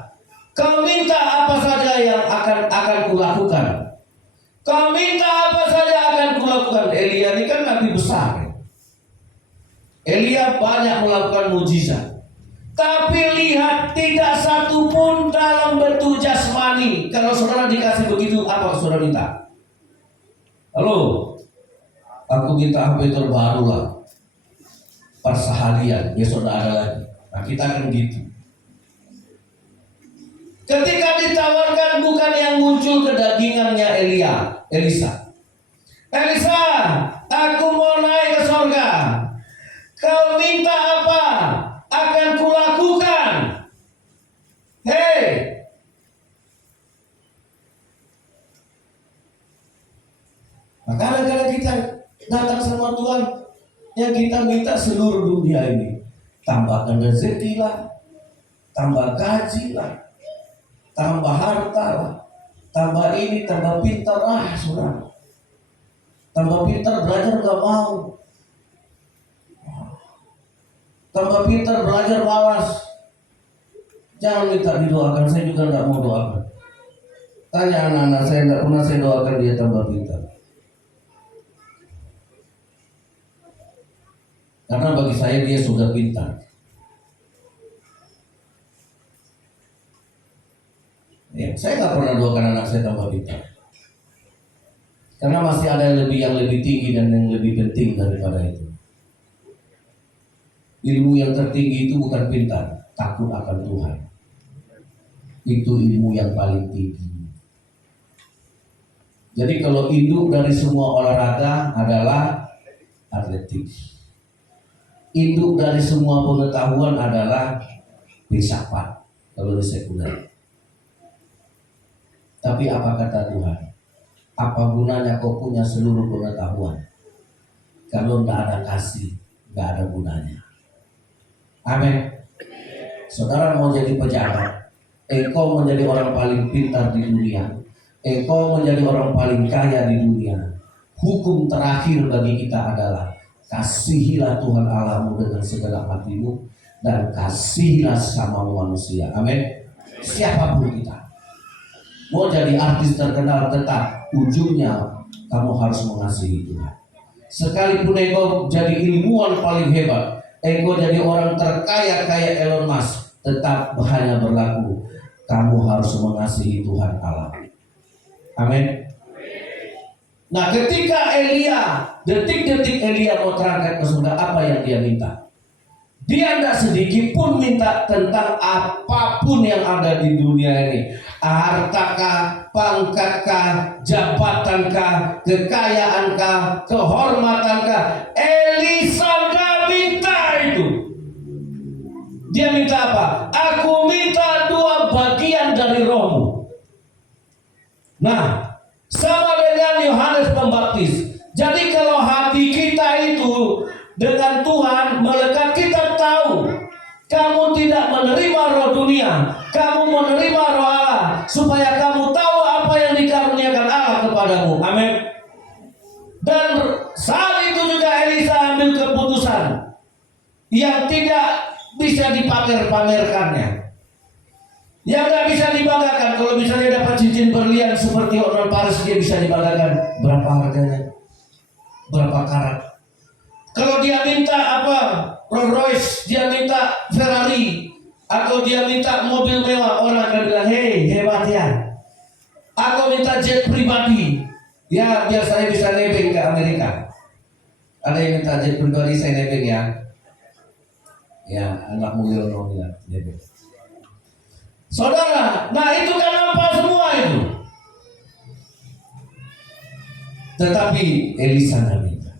kau minta apa saja yang akan kulakukan. Kau minta apa saja akan kulakukan. Elia ini kan nabi besar. Elia banyak melakukan mujizat. Tapi lihat, tidak satu pun dalam bentuk jasmani. Kalau saudara dikasih begitu, apa saudara minta? Halo, aku minta HP terbaru lah. Perseharian, besok tidak ada lagi. Nah, kita kan gitu. Ketika ditawarkan, bukan yang muncul kedagingannya Elisa. Elisa, aku mau naik ke surga. Kau minta apa? Akan kulakukan. Hei, maka kadang-kadang kita datang sama Tuhan, yang kita minta seluruh dunia ini. Tambahkan rezeki lah, tambah gaji lah, tambah harta lah, tambah ini, tambah pintar lah, saudara. Tambah pintar belajar gak mau. Tambah pintar belajar malas. Jangan minta didoakan, saya juga gak mau doakan. Tanya anak-anak saya, gak pernah saya doakan dia tambah pintar. Karena bagi saya dia sudah pintar. Ya, saya nggak pernah doakan anak saya tambah pintar. Karena masih ada yang lebih tinggi dan yang lebih penting daripada itu. Ilmu yang tertinggi itu bukan pintar, takut akan Tuhan. Itu ilmu yang paling tinggi. Jadi kalau induk dari semua olahraga adalah atletik. Induk dari semua pengetahuan adalah filsafat kalau di sekuler. Tapi apa kata Tuhan? Apa gunanya kau punya seluruh pengetahuan kalau tidak ada kasih, tidak ada gunanya. Amin. Saudara mau jadi pejabat, engkau menjadi orang paling pintar di dunia, engkau menjadi orang paling kaya di dunia. Hukum terakhir bagi kita adalah kasihilah Tuhan Allahmu dengan segala hatimu dan kasihilah sama manusia. Amin. Siapapun kita, mau jadi artis terkenal, tetap ujungnya kamu harus mengasihi Tuhan. Sekalipun engkau jadi ilmuwan paling hebat, engkau jadi orang terkaya kayak Elon Musk, tetap hanya berlaku kamu harus mengasihi Tuhan Allah. Amin. Nah, ketika Elia, detik-detik Elia mau terangkat ke surga, apa yang dia minta? Dia tidak sedikit pun minta tentang apapun yang ada di dunia ini. Hartakah, pangkatkah, jabatankah, kekayaankah, kehormatankah. Elisa tidak minta itu. Dia minta apa? Aku minta 2 bagian dari rohmu. Nah, sama dengan Yohanes Pembaptis. Jadi kalau hati kita itu dengan Tuhan melekat, kita tahu kamu tidak menerima roh dunia, kamu menerima roh Allah, supaya kamu tahu apa yang dikaruniakan Allah kepadamu. Amin. Dan saat itu juga Elisa ambil keputusan yang tidak bisa dipamer-pamerkannya, yang tidak bisa dibanggakan. Kalau misalnya dapat cincin berlian seperti orang Paris, dia bisa dibanggakan. Berapa harganya? Berapa karat? Kalau dia minta apa, Rolls Royce, dia minta Ferrari, atau dia minta mobil mewah, orang akan bilang, hei, hebat ya. Aku minta jet pribadi, ya biar saya bisa nebeng ke Amerika. Ada yang minta jet pribadi, saya nebeng ya. Ya, anak Mulyono bilang nebeng. Saudara, nah itu kan apa semua itu. Tetapi Elisa minta,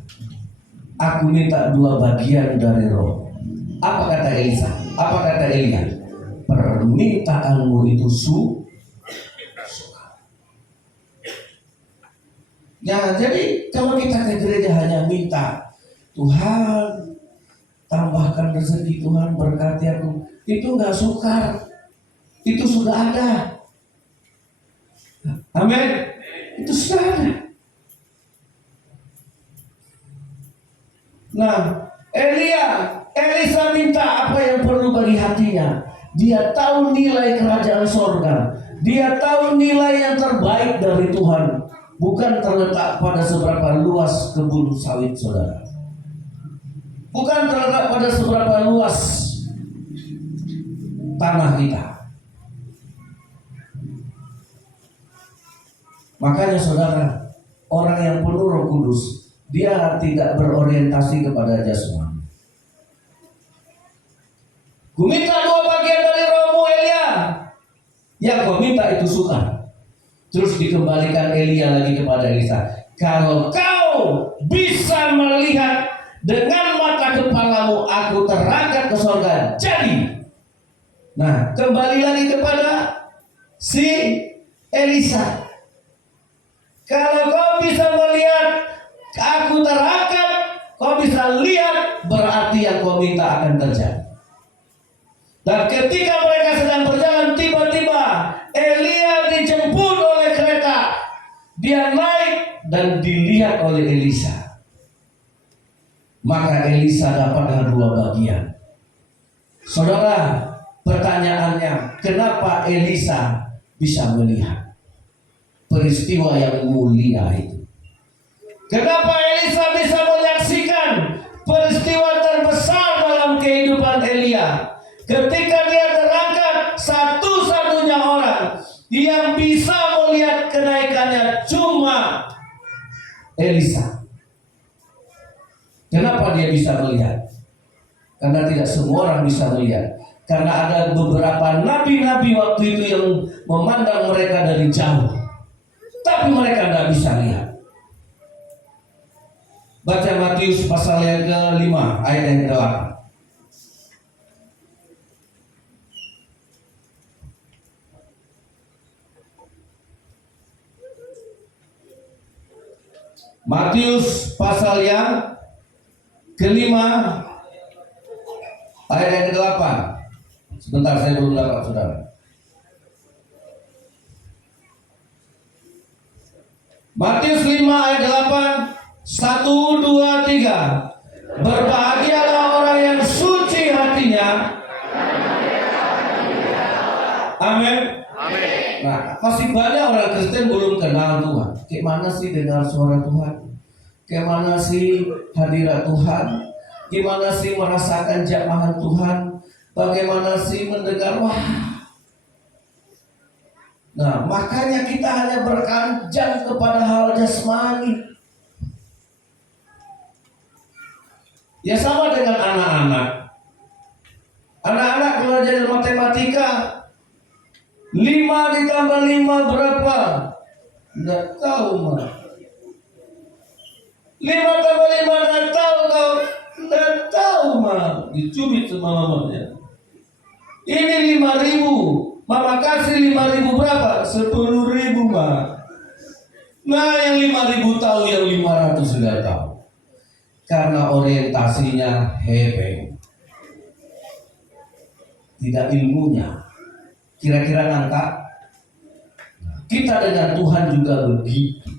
aku minta 2 bagian dari roh. Apa kata Elisa? Apa kata Elia? Permintaanmu itu suka. Ya, jadi kalau kita ke gereja hanya minta, Tuhan tambahkan rezeki, Tuhan berkati aku, itu nggak sukar. Itu sudah ada. Amin. Itu sudah ada. Nah, Elisa minta apa yang perlu bagi hatinya. Dia tahu nilai kerajaan sorga. Dia tahu nilai yang terbaik dari Tuhan, bukan terletak pada seberapa luas kebun sawit saudara, bukan terletak pada seberapa luas tanah kita. Makanya saudara, orang yang penuh Roh Kudus, dia tidak berorientasi kepada jasmani. Ku minta 2 bagian dari rohmu Elia. Yang kau minta itu suka. Terus dikembalikan Elia lagi kepada Elisa. Kalau kau bisa melihat dengan mata kepalamu, aku terangkat ke surga. Jadi, nah kembali lagi kepada si Elisa. Kalau kau bisa melihat, aku terangkat, kau bisa lihat, berarti yang kau minta akan terjadi. Dan ketika mereka sedang berjalan, tiba-tiba Elia dijemput oleh kereta. Dia naik dan dilihat oleh Elisa. Maka Elisa dapatlah 2 bagian. Saudara, pertanyaannya, kenapa Elisa bisa melihat peristiwa yang mulia itu? Kenapa Elisa bisa menyaksikan peristiwa terbesar dalam kehidupan Elia? Ketika dia terangkat, satu-satunya orang yang bisa melihat kenaikannya cuma Elisa. Kenapa dia bisa melihat? Karena tidak semua orang bisa melihat. Karena ada beberapa nabi-nabi waktu itu yang memandang mereka dari jauh, tapi mereka tidak bisa lihat. Baca Matius pasal yang ke-5 ayat yang ke-8. Matius pasal yang ke-5 ayat yang ke-8. Sebentar, saya belum dapat, saudara. Matius 5 ayat 8. 1, 2, 3. Berbahagialah orang yang suci hatinya. Amin. Nah, masih banyak orang Kristen belum kenal Tuhan. Kayak mana sih dengar suara Tuhan? Kayak mana sih hadirat Tuhan? Gimana sih merasakan jamahan Tuhan? Bagaimana sih mendengar? Wah. Nah, makanya kita hanya berkanjang kepada hal jasmani. Ya sama dengan anak-anak. Anak-anak belajar matematika, 5 ditambah 5 berapa? Nggak tahu mah. 5 tambah 5 nggak tahu kau. Nggak tahu mah. Dicubit sama mamanya. Ini 5.000. Mama kasih 5.000 berapa? 10.000 mah. Nah yang 5.000 tahu, yang 500 sudah tahu. Karena orientasinya hebeng, tidak ilmunya. Kira-kira nangkap? Kita dengan Tuhan juga begitu.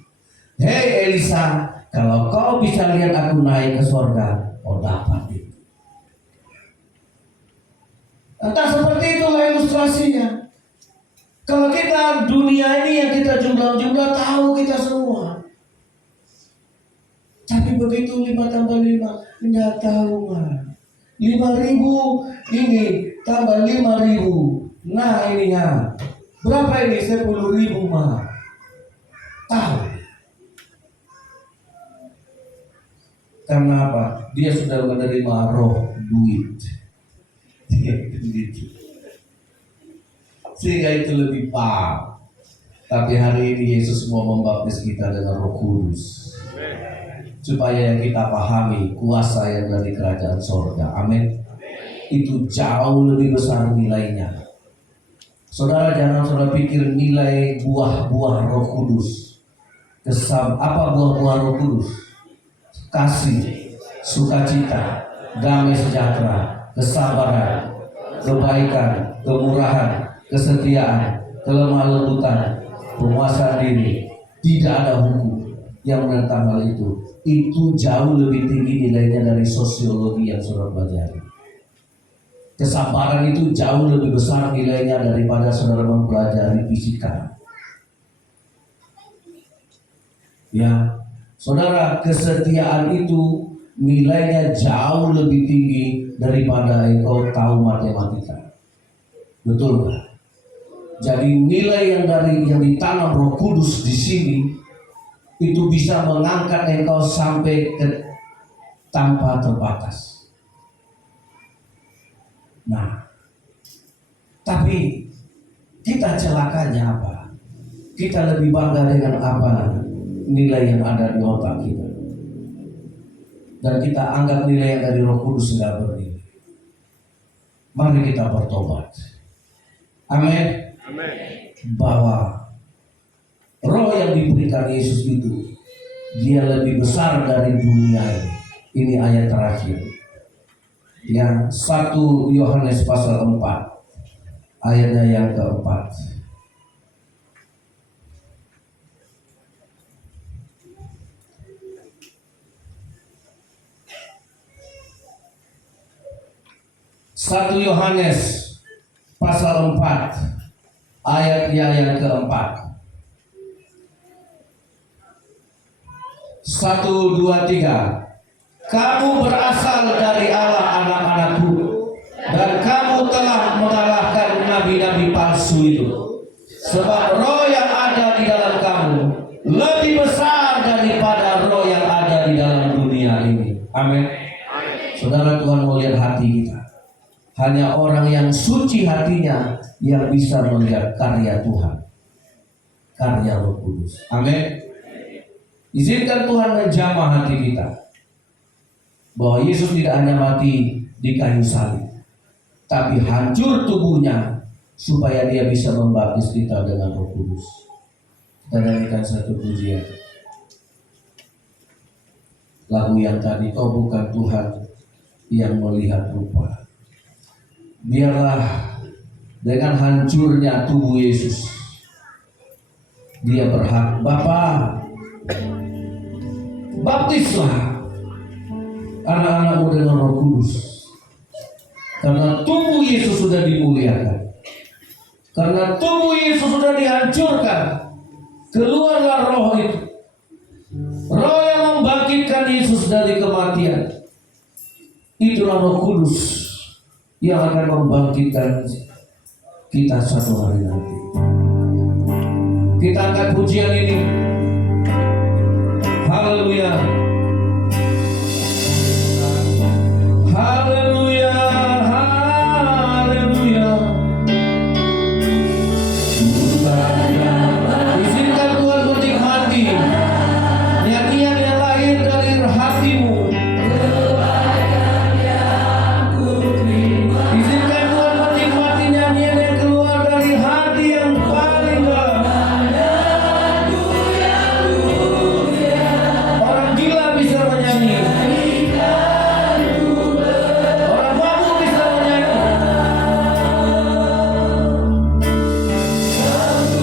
Hei Elisa, kalau kau bisa lihat aku naik ke surga, kau dapat itu. Entah seperti itulah ilustrasinya. Kalau kita dunia ini yang kita jumlah-jumlah tahu kita semua. Tapi begitu 5 tambah 5, enggak tahu mah. 5.000 ini tambah 5.000. Nah ininya berapa ini? 10.000 mah. Tahu. Karena apa? Dia sudah menerima roh duit. Sehingga itu lebih paham. Tapi hari ini Yesus mau membaptis kita dengan Roh Kudus. Supaya yang kita pahami kuasa yang dari kerajaan sorga. Amin. Itu jauh lebih besar nilainya. Saudara jangan saudara pikir nilai buah-buah Roh Kudus. Apa buah-buah Roh Kudus? Kasih, sukacita, damai sejahtera, kesabaran, kebaikan, kemurahan, kesetiaan, kelemah lembutan, penguasaan diri. Tidak ada hukum yang menentang hal itu. Itu jauh lebih tinggi nilainya dari sosiologi yang saudara pelajari. Kesabaran itu jauh lebih besar nilainya daripada saudara mempelajari fisika. Ya, saudara, kesetiaan itu nilainya jauh lebih tinggi daripada engkau tahu matematika. Betul nggak? Jadi nilai yang ditanam Roh Kudus di sini itu bisa mengangkat engkau sampai ke tanpa terbatas. Nah, tapi kita celakanya apa? Kita lebih bangga dengan apa nilai yang ada di otak kita, dan kita anggap nilai yang dari Roh Kudus tidak bernilai. Mari kita bertobat. Amin. Bahwa roh yang diberikan Yesus itu dia lebih besar dari dunia ini. Ini ayat terakhir. Yang 1 Yohanes pasal 4 ayatnya yang keempat. Satu Yohanes pasal 4 ayatnya yang keempat. 1, 2, 3. Kamu berasal dari Allah anak-anakku, dan kamu telah mengalahkan nabi-nabi palsu itu. Sebab roh yang ada di dalam kamu lebih besar daripada roh yang ada di dalam dunia ini. Amin. Saudara, Tuhan mau lihat hati kita. Hanya orang yang suci hatinya yang bisa melihat karya Tuhan, karya Roh Kudus. Amin. Izinkan Tuhan menjamah hati kita, bahwa Yesus tidak hanya mati di kayu salib, tapi hancur tubuhnya supaya dia bisa membaptis kita dengan Roh Kudus. Kita nyanyikan satu pujian. Lagu yang tadi, kau bukan Tuhan yang melihat rupa. Biarlah dengan hancurnya tubuh Yesus, dia berhak. Bapa, baptislah anak-anakmu dengan Roh Kudus. Karena tubuh Yesus sudah dimuliakan, karena tubuh Yesus sudah dihancurkan, keluarlah roh itu, roh yang membangkitkan Yesus dari kematian. Itulah Roh Kudus yang akan membangkitkan kita satu hari nanti. Kita angkat pujian ini. Haleluya. Haleluya. Haleluya. Izinkan Tuhan menikmati nyanyian yang lahir dari hatimu. Izinkan Tuhan menikmati nyanyian yang keluar dari hati yang paling dalam. Orang gila bisa menyanyi, orang mabuk bisa menyanyi,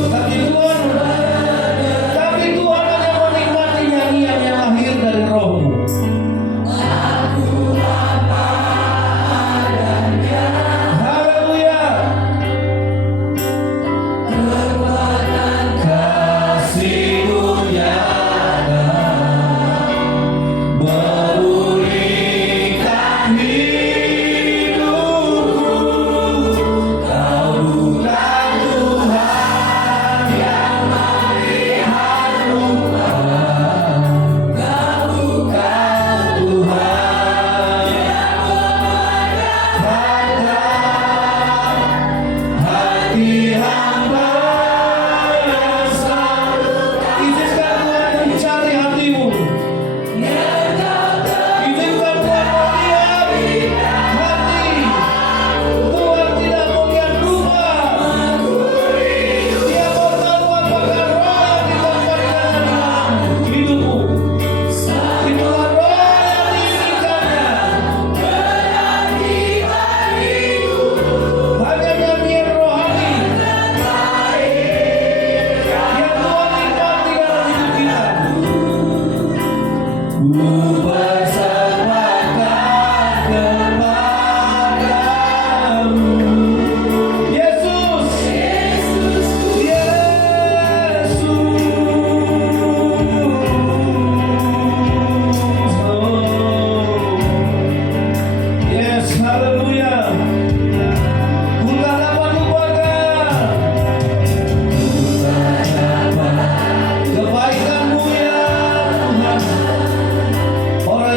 tapi Tuhan hanya menikmati nyanyian yang lahir dari rohmu. Haleluya. Kasih-Mu nyata memulihkan hidupku. Kau bukan Tuhan yang melihat rupa. Kau bukan Tuhan yang memadamkan hati hamba yang selalu. Izinkan Tuhan mencari hatimu. Izinkan Tuhan melihat hati. Tuhan tidak melihat rupa. Dia mau tahu apakah roh yang ditempatkan di dalam hidupmu. Itulah roh yang diinginkannya. Hanya nyanyian rohani yang Tuhan nikmati dalam hidup kita. Ku persembahkan kepadamu, Yesus, Yesus, Yesus. Yes, haleluya. Ku tak dapat lupakan kebaikan-Mu ya Tuhan. Orang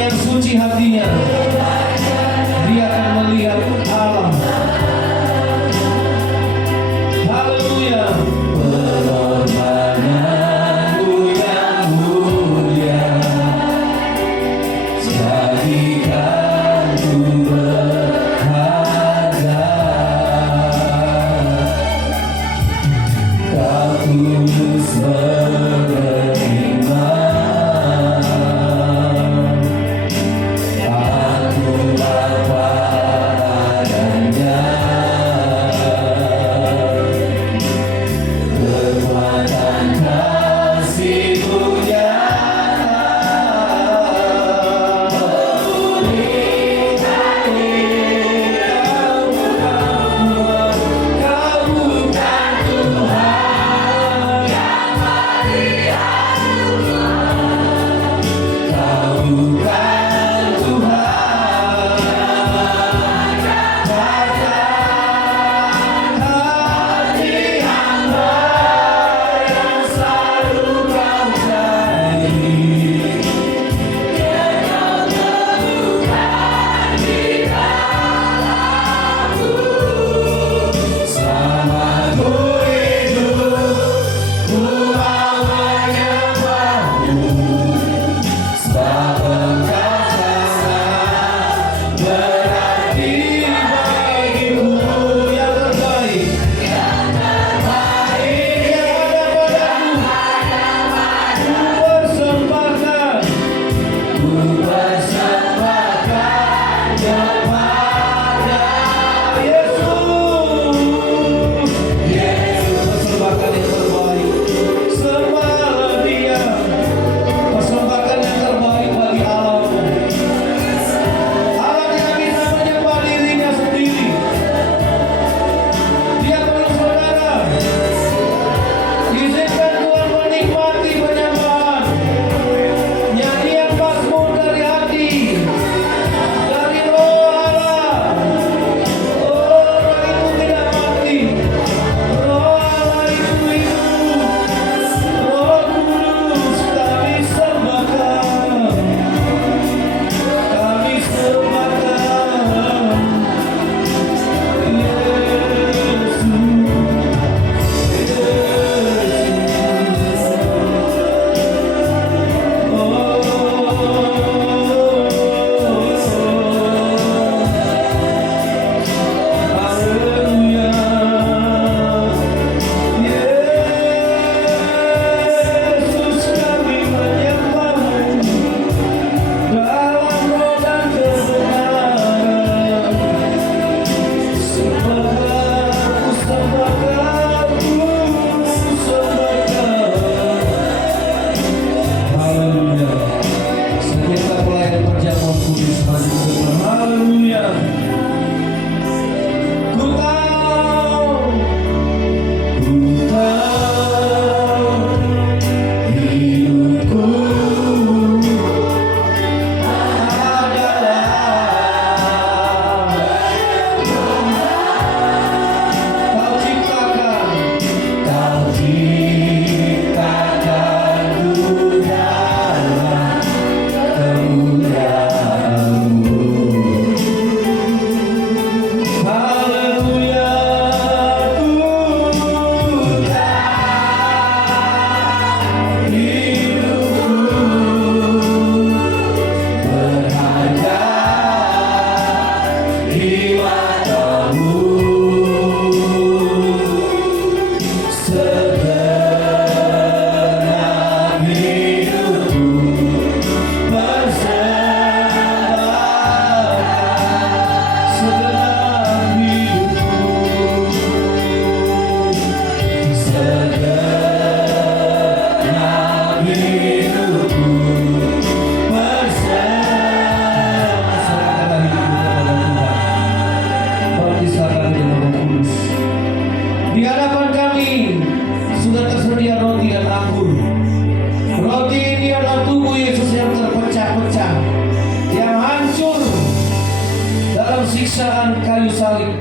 siksaan kayu salib,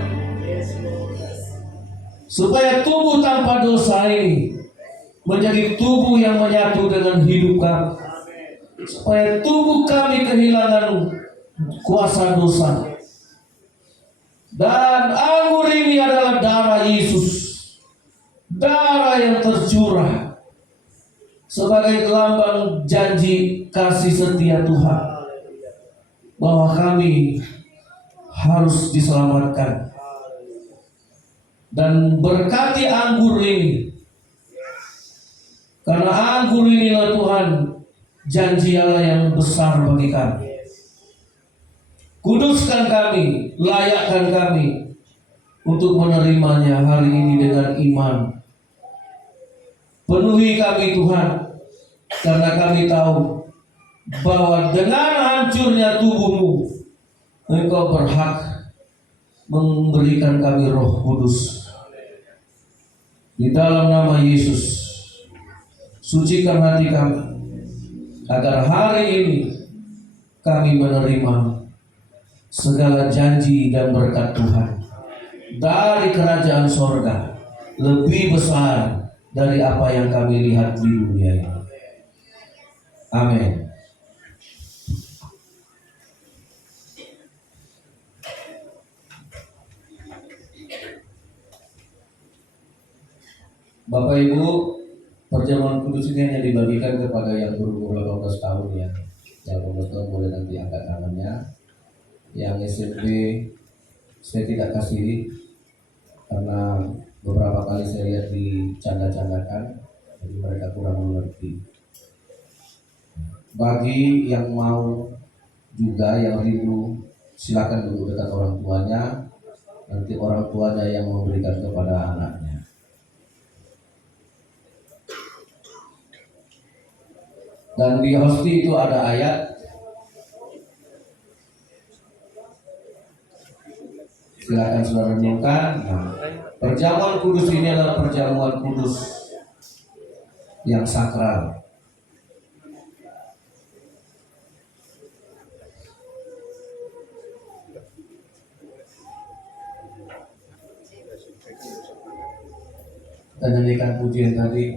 supaya tubuh tanpa dosa ini menjadi tubuh yang menyatu dengan hidup kami, supaya tubuh kami kehilangan kuasa dosa. Dan anggur ini adalah darah Yesus, darah yang tercurah sebagai lambang janji kasih setia Tuhan, bahwa kami harus diselamatkan. Dan berkati anggur ini, karena anggur inilah Tuhan janji Allah yang besar bagi kami. Kuduskan kami, layakkan kami untuk menerimanya hari ini dengan iman. Penuhi kami Tuhan, karena kami tahu bahwa dengan hancurnya tubuhmu, Engkau berhak memberikan kami Roh Kudus. Di dalam nama Yesus, sucikan hati kami, agar hari ini kami menerima segala janji dan berkat Tuhan dari kerajaan sorga, lebih besar dari apa yang kami lihat di dunia ini. Amin. Bapak Ibu, perjamuan kudus ini hanya dibagikan kepada yang berumur 18 tahun ya. Yang 18 tahun boleh nanti angkat tangannya. Yang SMP saya tidak kasih, karena beberapa kali saya lihat dicanda-candakan, jadi mereka kurang mengerti. Bagi yang mau juga, yang rindu, silakan duduk dekat orang tuanya. Nanti orang tuanya yang memberikan kepada anaknya. Dan di hosti itu ada ayat. Silakan saudara renungkan. Nah, perjamuan kudus ini adalah perjamuan kudus yang sakral. Kita nyanyikan pujian tadi.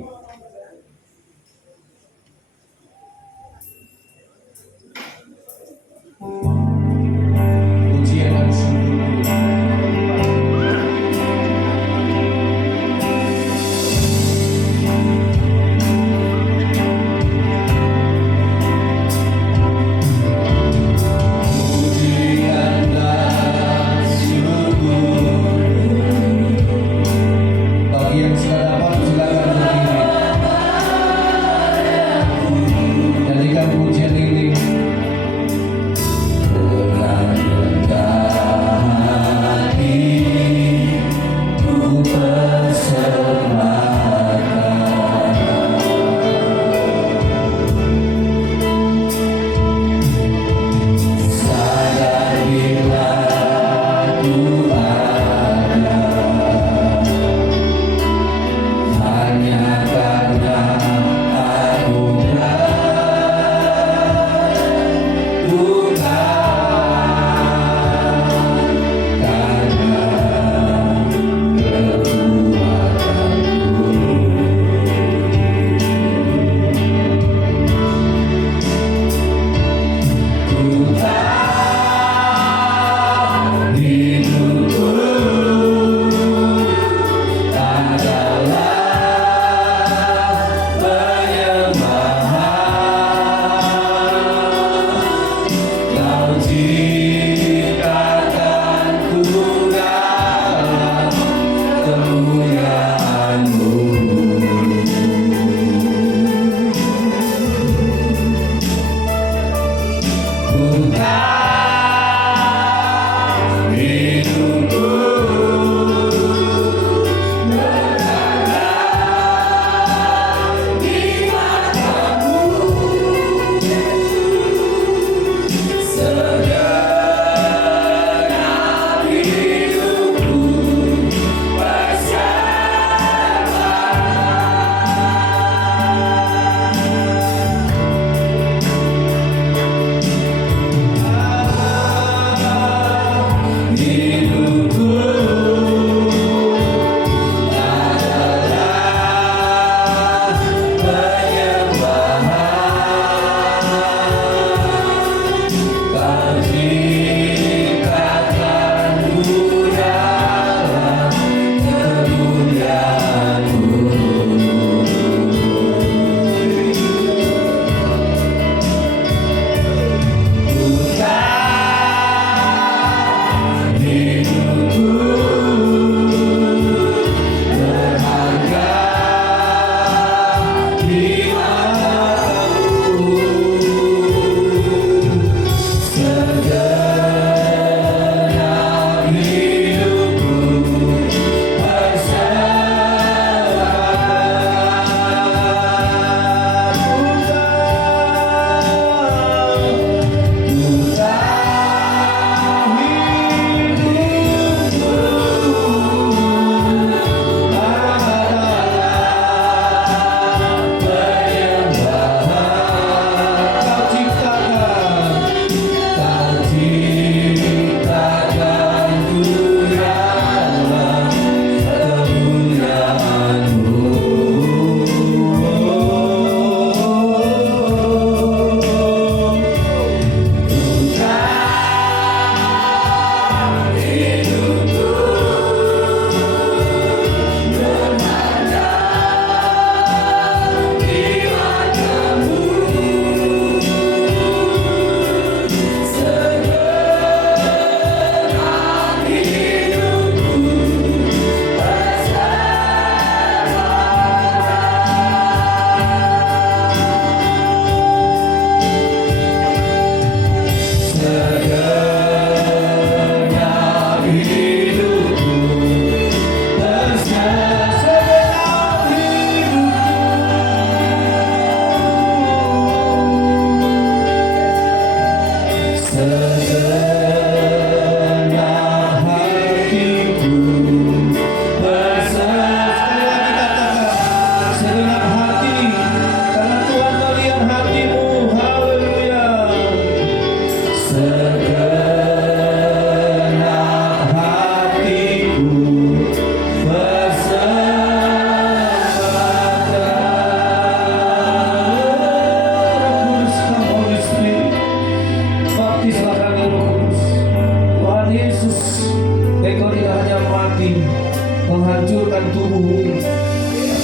tubuh.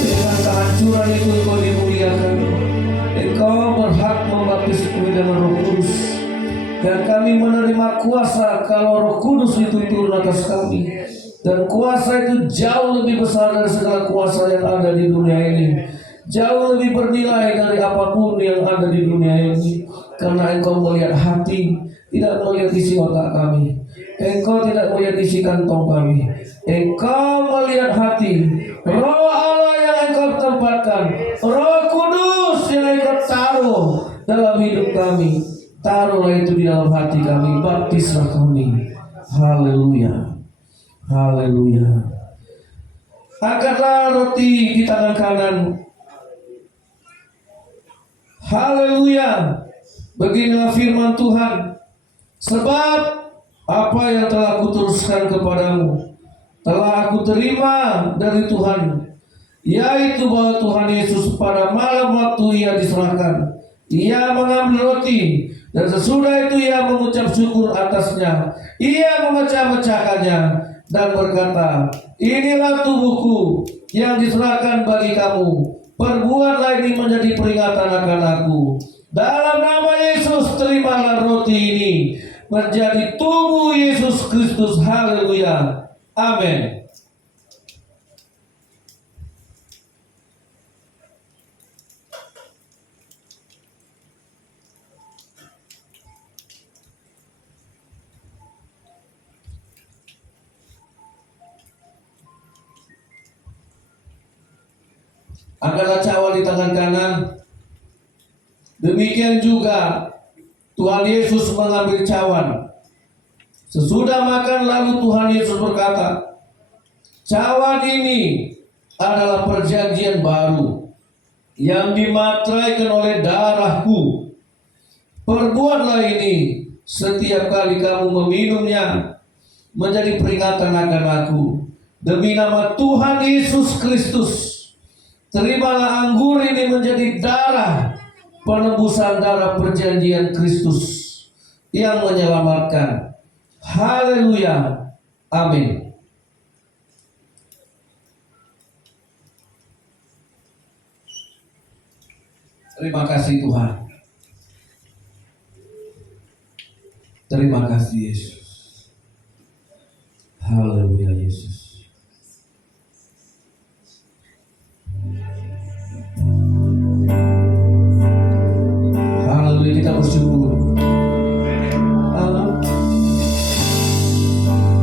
Dengan kehancuran itu Engkau dimuliakan. Engkau berhak membaptis kami dengan Roh Kudus. Dan kami menerima kuasa kalau Roh Kudus itu turun atas kami. Dan kuasa itu jauh lebih besar dari segala kuasa yang ada di dunia ini. Jauh lebih bernilai dari apapun yang ada di dunia ini. Karena Engkau melihat hati, tidak melihat isi otak kami. Engkau tidak melihat isi kantong kami. Engkau melihat hati. Roh Allah yang Engkau tempatkan, Roh Kudus yang Engkau taruh dalam hidup kami, taruhlah itu di dalam hati kami. Baptislah kami. Haleluya. Haleluya. Angkatlah roti di tangan kanan. Haleluya. Beginilah firman Tuhan. Sebab apa yang telah kuteruskan kepadamu telah aku terima dari Tuhan, yaitu bahwa Tuhan Yesus pada malam waktu ia diserahkan, ia mengambil roti, dan sesudah itu ia mengucap syukur atasnya. Ia memecah-mecahkannya dan berkata, inilah tubuhku yang diserahkan bagi kamu. Perbuatlah ini menjadi peringatan akan aku. Dalam nama Yesus terimalah roti ini menjadi tubuh Yesus Kristus. Haleluya. Amin. Angkatlah cawan di tangan kanan. Demikian juga Tuhan Yesus mengambil cawan. Sesudah makan lalu Tuhan Yesus berkata, cawan ini adalah perjanjian baru yang dimateraikan oleh darahku. Perbuatlah ini setiap kali kamu meminumnya menjadi peringatan akan aku. Demi nama Tuhan Yesus Kristus, terimalah anggur ini menjadi darah penebusan, darah perjanjian Kristus yang menyelamatkan. Haleluya. Amin. Terima kasih Tuhan. Terima kasih Yesus. Haleluya Yesus. Haleluya, kita bersyukur.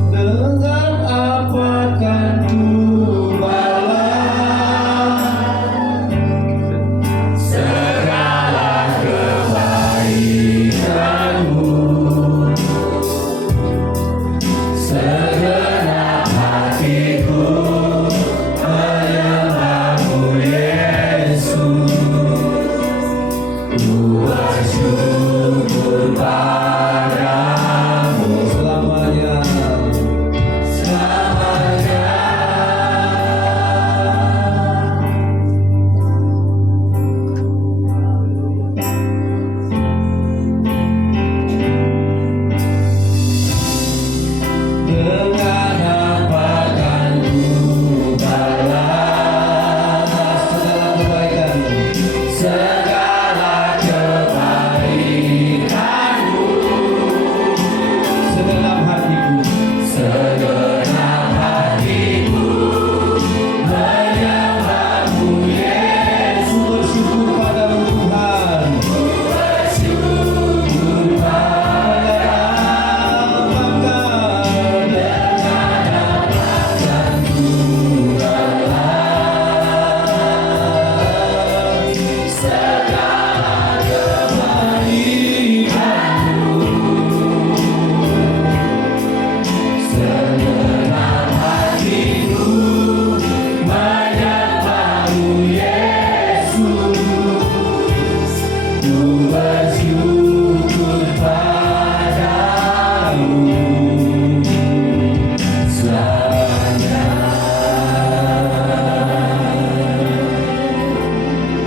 Dengan apa kan ku balas segala kebaikanmu, segenap hatiku menyembahmu Yesus. Ku bersyukur padamu selamanya.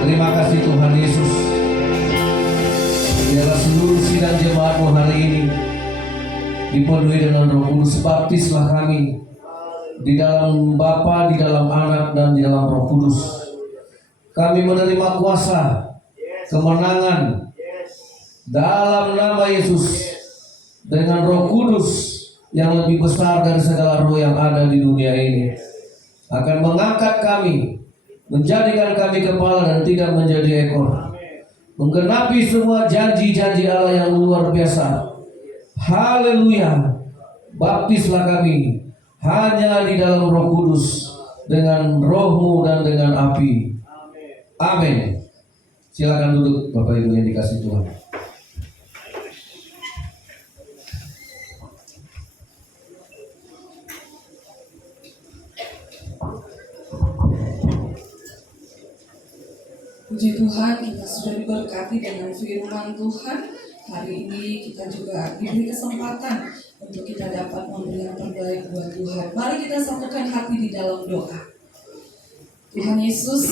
Terima kasih Tuhan Yesus. Biarlah seluruh sidang jemaatmu hari ini dipenuhi dengan Roh Kudus. Baptislah kami di dalam Bapa, di dalam Anak, dan di dalam Roh Kudus. Kami menerima kuasa, kemenangan dalam nama Yesus dengan Roh Kudus yang lebih besar dari segala roh yang ada di dunia ini. Akan mengangkat kami, menjadikan kami kepala dan tidak menjadi ekor. Menggenapi semua janji-janji Allah yang luar biasa. Haleluya. Baptislah kami hanya di dalam Roh Kudus, dengan Roh-Mu dan dengan api. Amin. Silakan duduk Bapak Ibu yang dikasih Tuhan. Puji Tuhan, kita sudah diberkati dengan firman Tuhan. Hari ini kita juga diberi kesempatan untuk kita dapat memberi yang terbaik buat Tuhan. Mari kita satukan hati di dalam doa. Tuhan Yesus,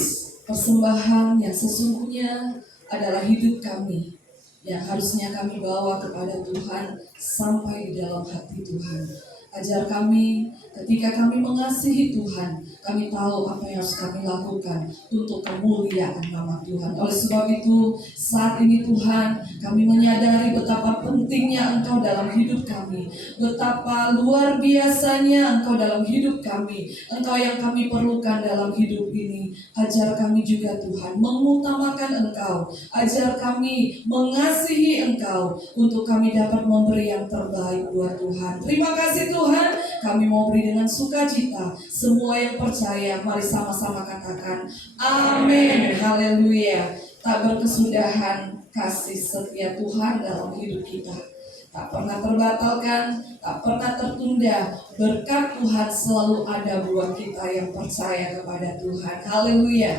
persembahan yang sesungguhnya adalah hidup kami, yang harusnya kami bawa kepada Tuhan sampai di dalam hati Tuhan. Ajar kami ketika kami mengasihi Tuhan, kami tahu apa yang harus kami lakukan untuk kemuliaan nama Tuhan. Oleh sebab itu, saat ini Tuhan, kami menyadari betapa pentingnya Engkau dalam hidup kami, betapa luar biasanya Engkau dalam hidup kami, Engkau yang kami perlukan dalam hidup ini. Ajar kami juga Tuhan mengutamakan Engkau, ajar kami mengasihi Engkau untuk kami dapat memberi yang terbaik buat Tuhan. Terima kasih Tuhan, kami mau beri dengan sukacita. Semua yang percaya, mari sama-sama katakan amin. Haleluya. Tak berkesudahan kasih setia Tuhan dalam hidup kita, tak pernah terbatalkan, tak pernah tertunda. Berkat Tuhan selalu ada buat kita yang percaya kepada Tuhan. Haleluya.